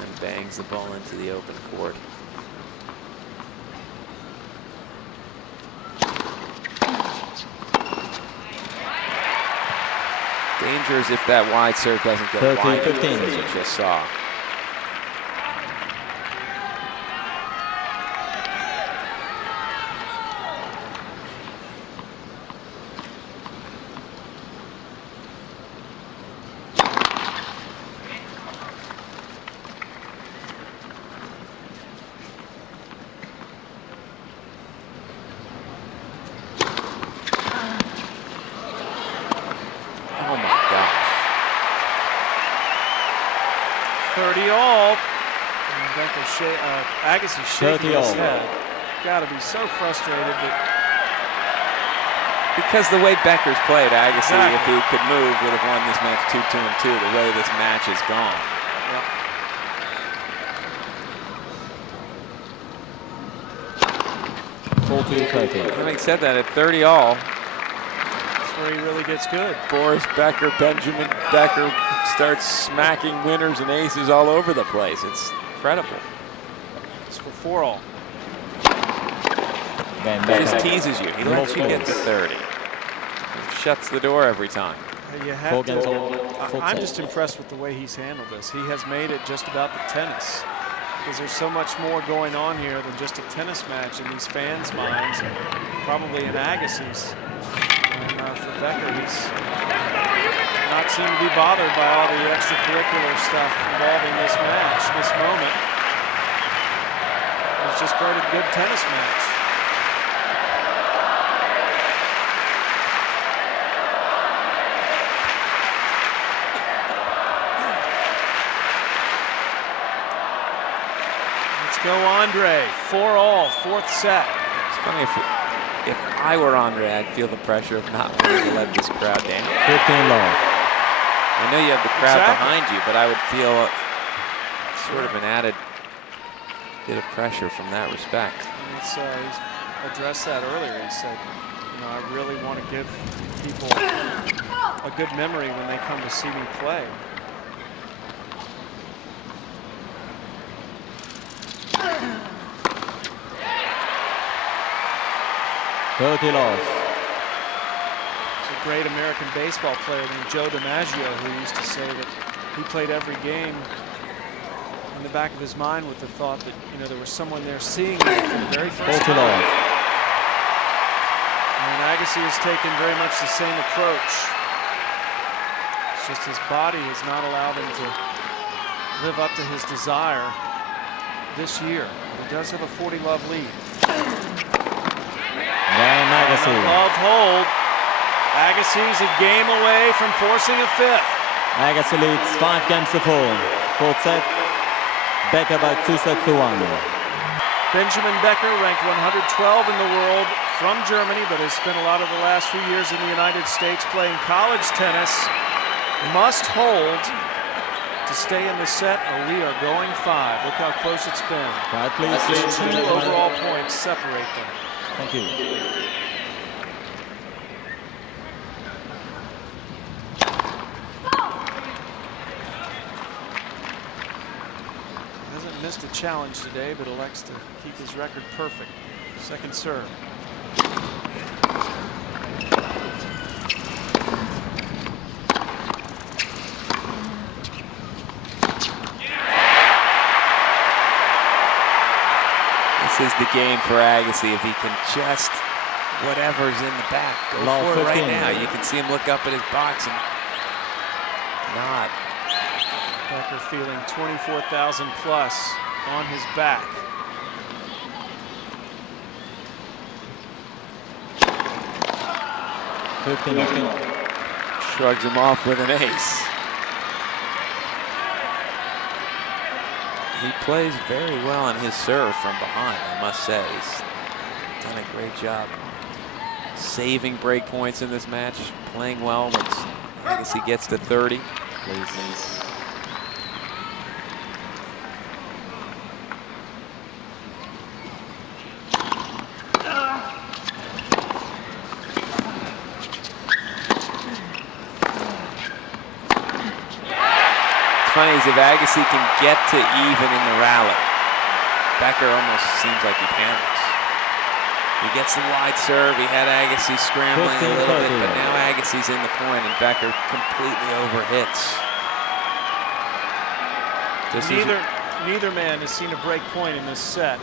then bangs the ball into the open court. Danger is if that wide serve doesn't get wide, 15. as you just saw. Oh my gosh. 30-all. Agassi shaking his 30-all. head. Got to be so frustrated that Because the way Becker's played, Agassi, Exactly. if he could move, would have won this match 2-2-2. The way this match is gone. Yep. 40-30. Having said that, at 30-all, that's where he really gets good. Boris Becker, Benjamin Becker starts smacking winners and aces all over the place. It's incredible. It's for 4-all. Ben He just Becker. teases you. He lets you get to 30. He shuts the door every time. You have Four games to, all, full I'm set. just impressed with the way he's handled this. He has made it just about the tennis. Because there's so much more going on here than just a tennis match in these fans' minds, and probably in Agassi's. And for Becker, he's not seemed to be bothered by all the extracurricular stuff involving this match, this moment. He's just played a good tennis match. Go Andre, 4-all, fourth set. It's funny, if I were Andre, I'd feel the pressure of not wanting to let this crowd down. 15 love. I know you have the crowd Exactly. behind you, but I would feel sort of an added bit of pressure from that respect. And he's addressed that earlier. He said, you know, I really want to give people a good memory when they come to see me play. Love. There's a great American baseball player named Joe DiMaggio who used to say that he played every game in the back of his mind with the thought that, you know, there was someone there seeing him for the very first 40 time. love. And Agassi has taken very much the same approach. It's just his body has not allowed him to live up to his desire this year. He does have a 40-love lead. Ben Agassi. Love hold. Agassi's a game away from forcing a fifth. Agassi leads 5 games to 4. Fourth set. Becker by 2 sets to 1. Benjamin Becker, ranked 112 in the world, from Germany, but has spent a lot of the last few years in the United States playing college tennis. Must hold to stay in the set, or we are going 5. Look how close it's been. Right, please. ladies and 2 gentlemen. overall points separate them. Thank you. Hasn't missed a challenge today, but elects to keep his record perfect. Second serve. This is the game for Agassi. If he can just, whatever's in the back, go Love for it right 15. now. You can see him look up at his box and not Becker feeling 24,000 plus on his back. Shrugs him off with an ace. He plays very well on his serve from behind, I must say. He's done a great job saving break points in this match, playing well once Agassi gets to 30. Please. Funny is if Agassi can get to even in the rally, Becker almost seems like he panics. He gets the wide serve. He had Agassi scrambling a little bit, but now Agassi's in the point and Becker completely overhits. Neither man has seen a break point in this set.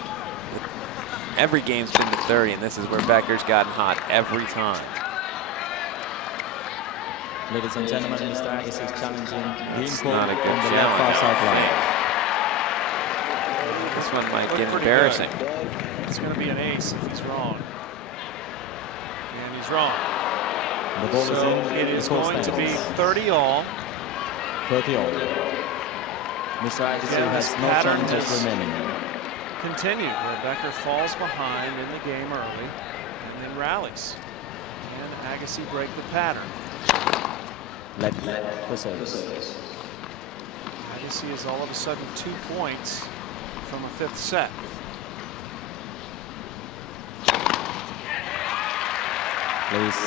Every game's been to 30, and this is where Becker's gotten hot every time. Ladies and gentlemen, Mr. Agassi is challenging It's Green not a Court good on the left far challenge, side line. This one might Looked get pretty embarrassing. good. It's going to be an ace if he's wrong. And he's wrong. The ball So is in. it is the court going to be stands. 30 all. 30 all. Mr. Agassi Again, has this no pattern challenges has remaining. Continued where Becker falls behind in the game early and then rallies. And Agassi break the pattern. Let for service. Agassi is all of a sudden 2 points from a 5th set. Please.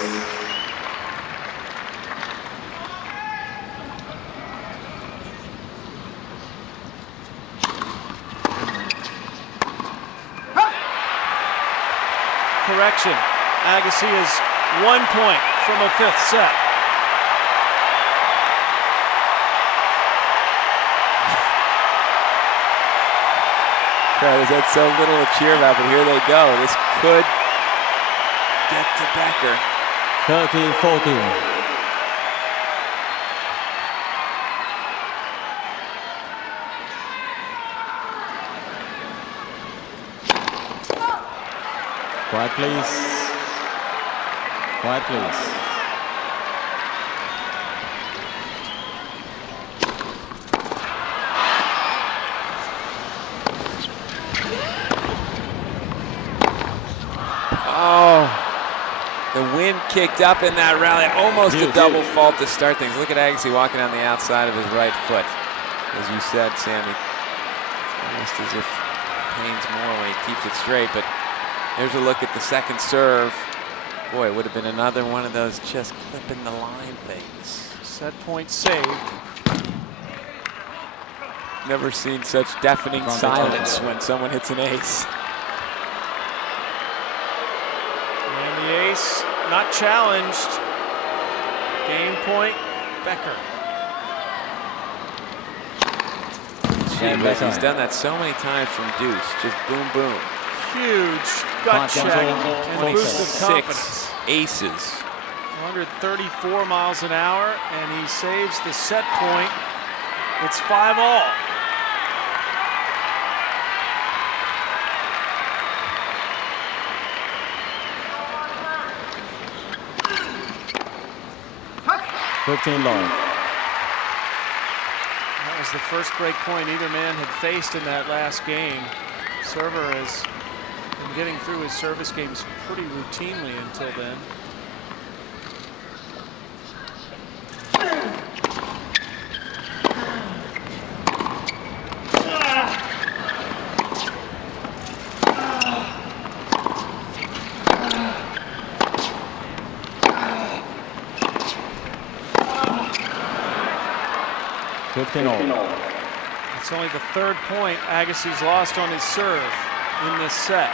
Correction. Agassi is 1 point from a 5th set. Crowd has had so little to cheer about, but here they go. This could get to Becker. 30-14. Quiet, please. Quiet, please. Oh, the wind kicked up in that rally. Almost a double fault to start things. Look at Agassi walking on the outside of his right foot. As you said, Sammy, almost as if pains more when he keeps it straight. But here's a look at the second serve. Boy, it would have been another one of those just clipping the line things. Set point saved. Never seen such deafening silence when someone hits an ace. And the ace not challenged. Game point, Becker. He's done that so many times from deuce. Just boom, boom. Huge gut check and boost of 26 confidence. aces. 134 miles an hour, and he saves the set point. It's 5 all. That was the first break point either man had faced in that last game. Server has been getting through his service games pretty routinely until then. It's only the 3rd point Agassi's lost on his serve in this set.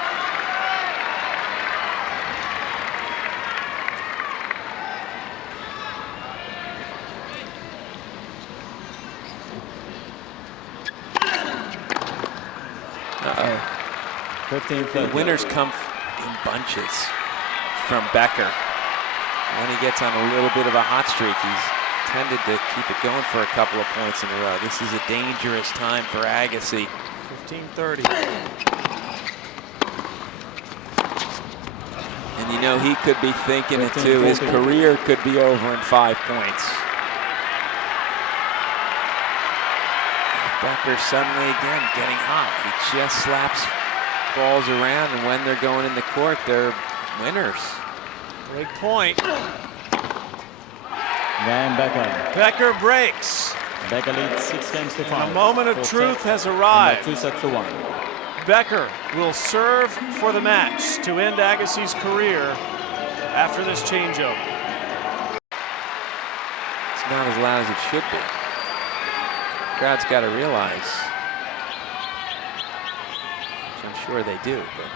The winners come in bunches from Becker. When he gets on a little bit of a hot streak, he's tended to keep it going for a couple of points in a row. This is a dangerous time for Agassi. 15-30. And you know, he could be thinking it too. 15-40. His career could be over in 5 points. Becker suddenly again getting hot. He just slaps balls around, and when they're going in the court, they're winners. Break point. Game Becker. Becker breaks. Becker leads 6 games to 5. And a moment of Fourth truth set, has and arrived. 2 sets to 1. Becker will serve for the match to end Agassi's career after this changeover. It's not as loud as it should be. Crowd's got to realize, which I'm sure they do, but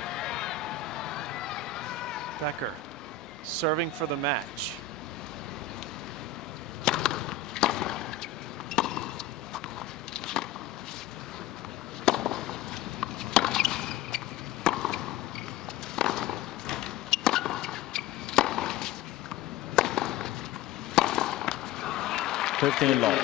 Becker serving for the match. $15 love.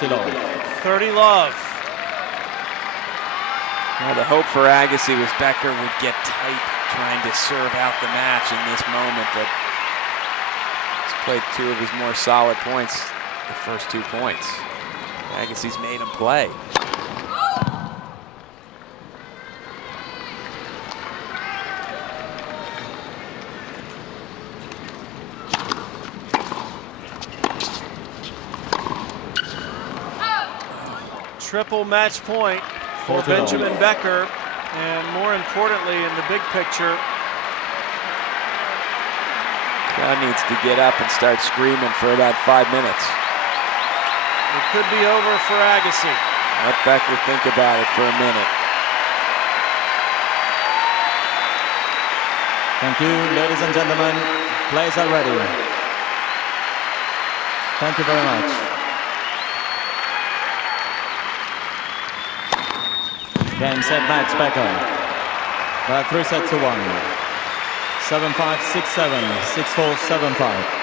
$30 love. well, the hope for Agassi was Becker would get tight trying to serve out the match in this moment, but he's played 2 of his more solid points, the first 2 points. Agassi's made him play. Triple match point for 40. Benjamin Becker, and more importantly in the big picture, Crowd needs to get up and start screaming for about 5 minutes. it could be over for Agassi. Let Becker think about it for a minute. Thank you, ladies and gentlemen. Players are ready. Thank you very much. Game, set, match, Becker. 3 sets to 1. 7-5, 6-7, 6-4, 7-5.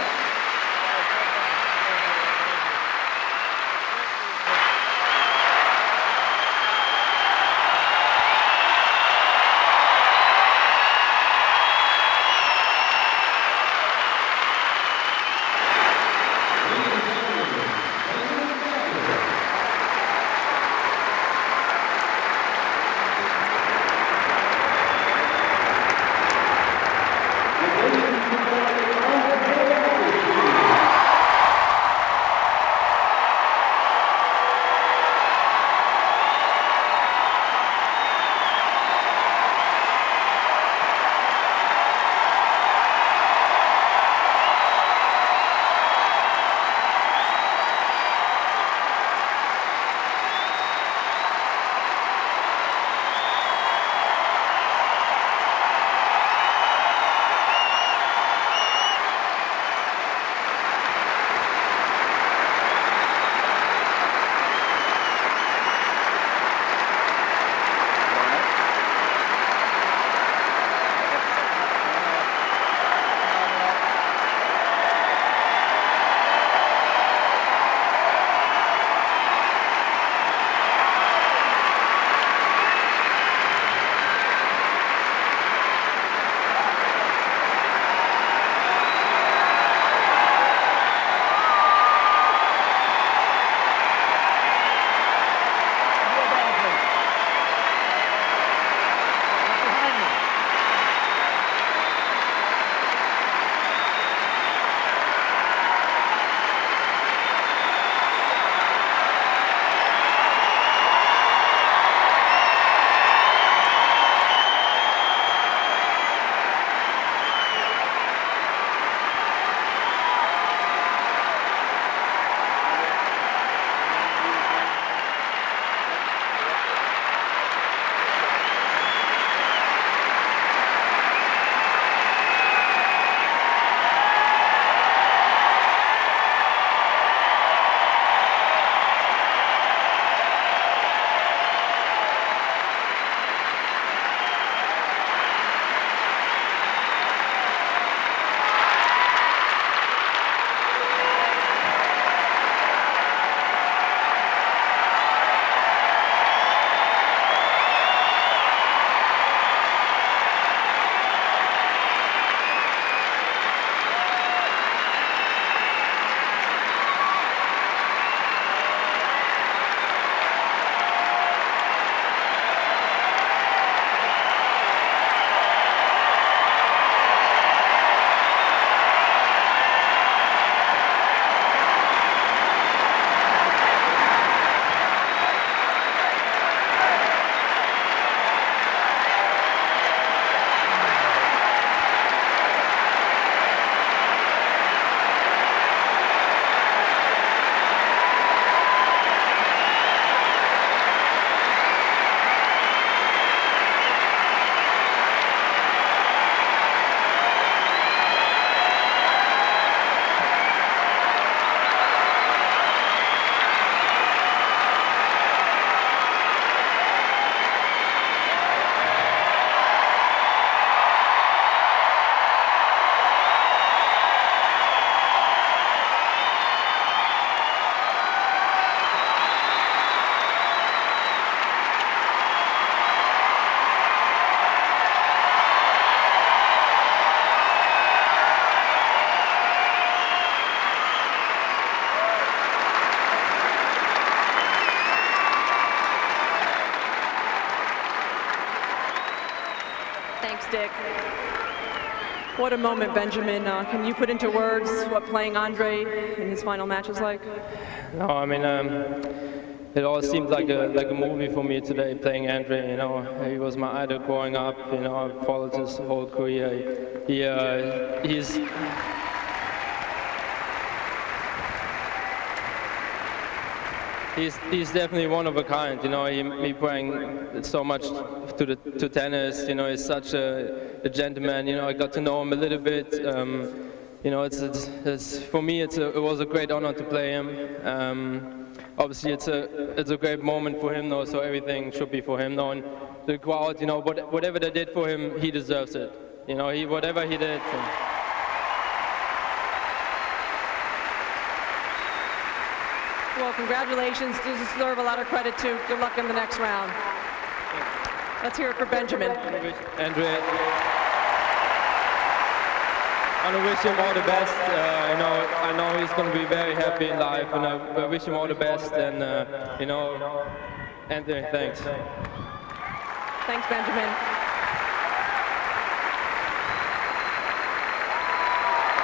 Nick. What a moment, Benjamin. Can you put into words what playing Andre in his final match is like? No, I mean, it all seemed like a movie for me today, playing Andre. You know, he was my idol growing up. You know, I followed his whole career. He's definitely one of a kind. You know, he bring so much to tennis. You know, he's such a gentleman. You know, I got to know him a little bit. You know, it's for me, it was a great honor to play him. Obviously, it's a great moment for him, though. So everything should be for him, though. And the crowd, you know, whatever they did for him, he deserves it. You know, whatever he did. Well, congratulations. You deserve a lot of credit, too. Good luck in the next round. Let's hear it for Benjamin. Andre, I want to wish him all the best. You know, I know he's going to be very happy in life, and I wish him all the best. And you know, Andre, thanks. Thanks, Benjamin.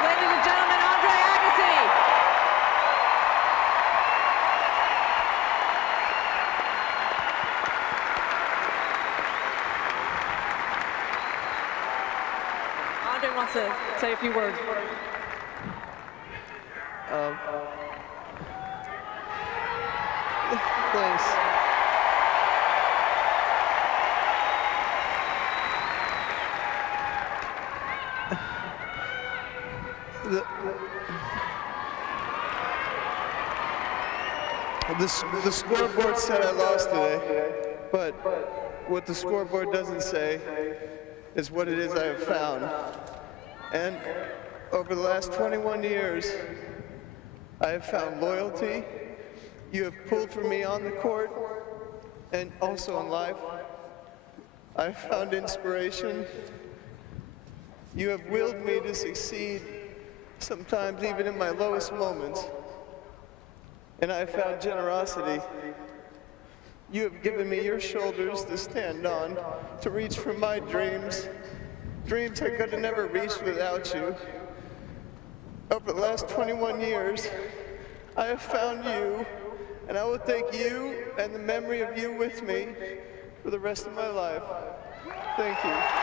Ladies and gentlemen, Andre Agassi. Andre wants to say a few words. Thanks. The scoreboard said I lost today, but what the scoreboard doesn't say is what it is I have found. And over the last 21 years, I have found loyalty. You have pulled for me on the court and also in life. I have found inspiration. You have willed me to succeed, sometimes even in my lowest moments. And I have found generosity. You have given me your shoulders to stand on, to reach for my dreams, dreams I could have never reached without you. Over the last 21 years, I have found you, and I will take you and the memory of you with me for the rest of my life. Thank you.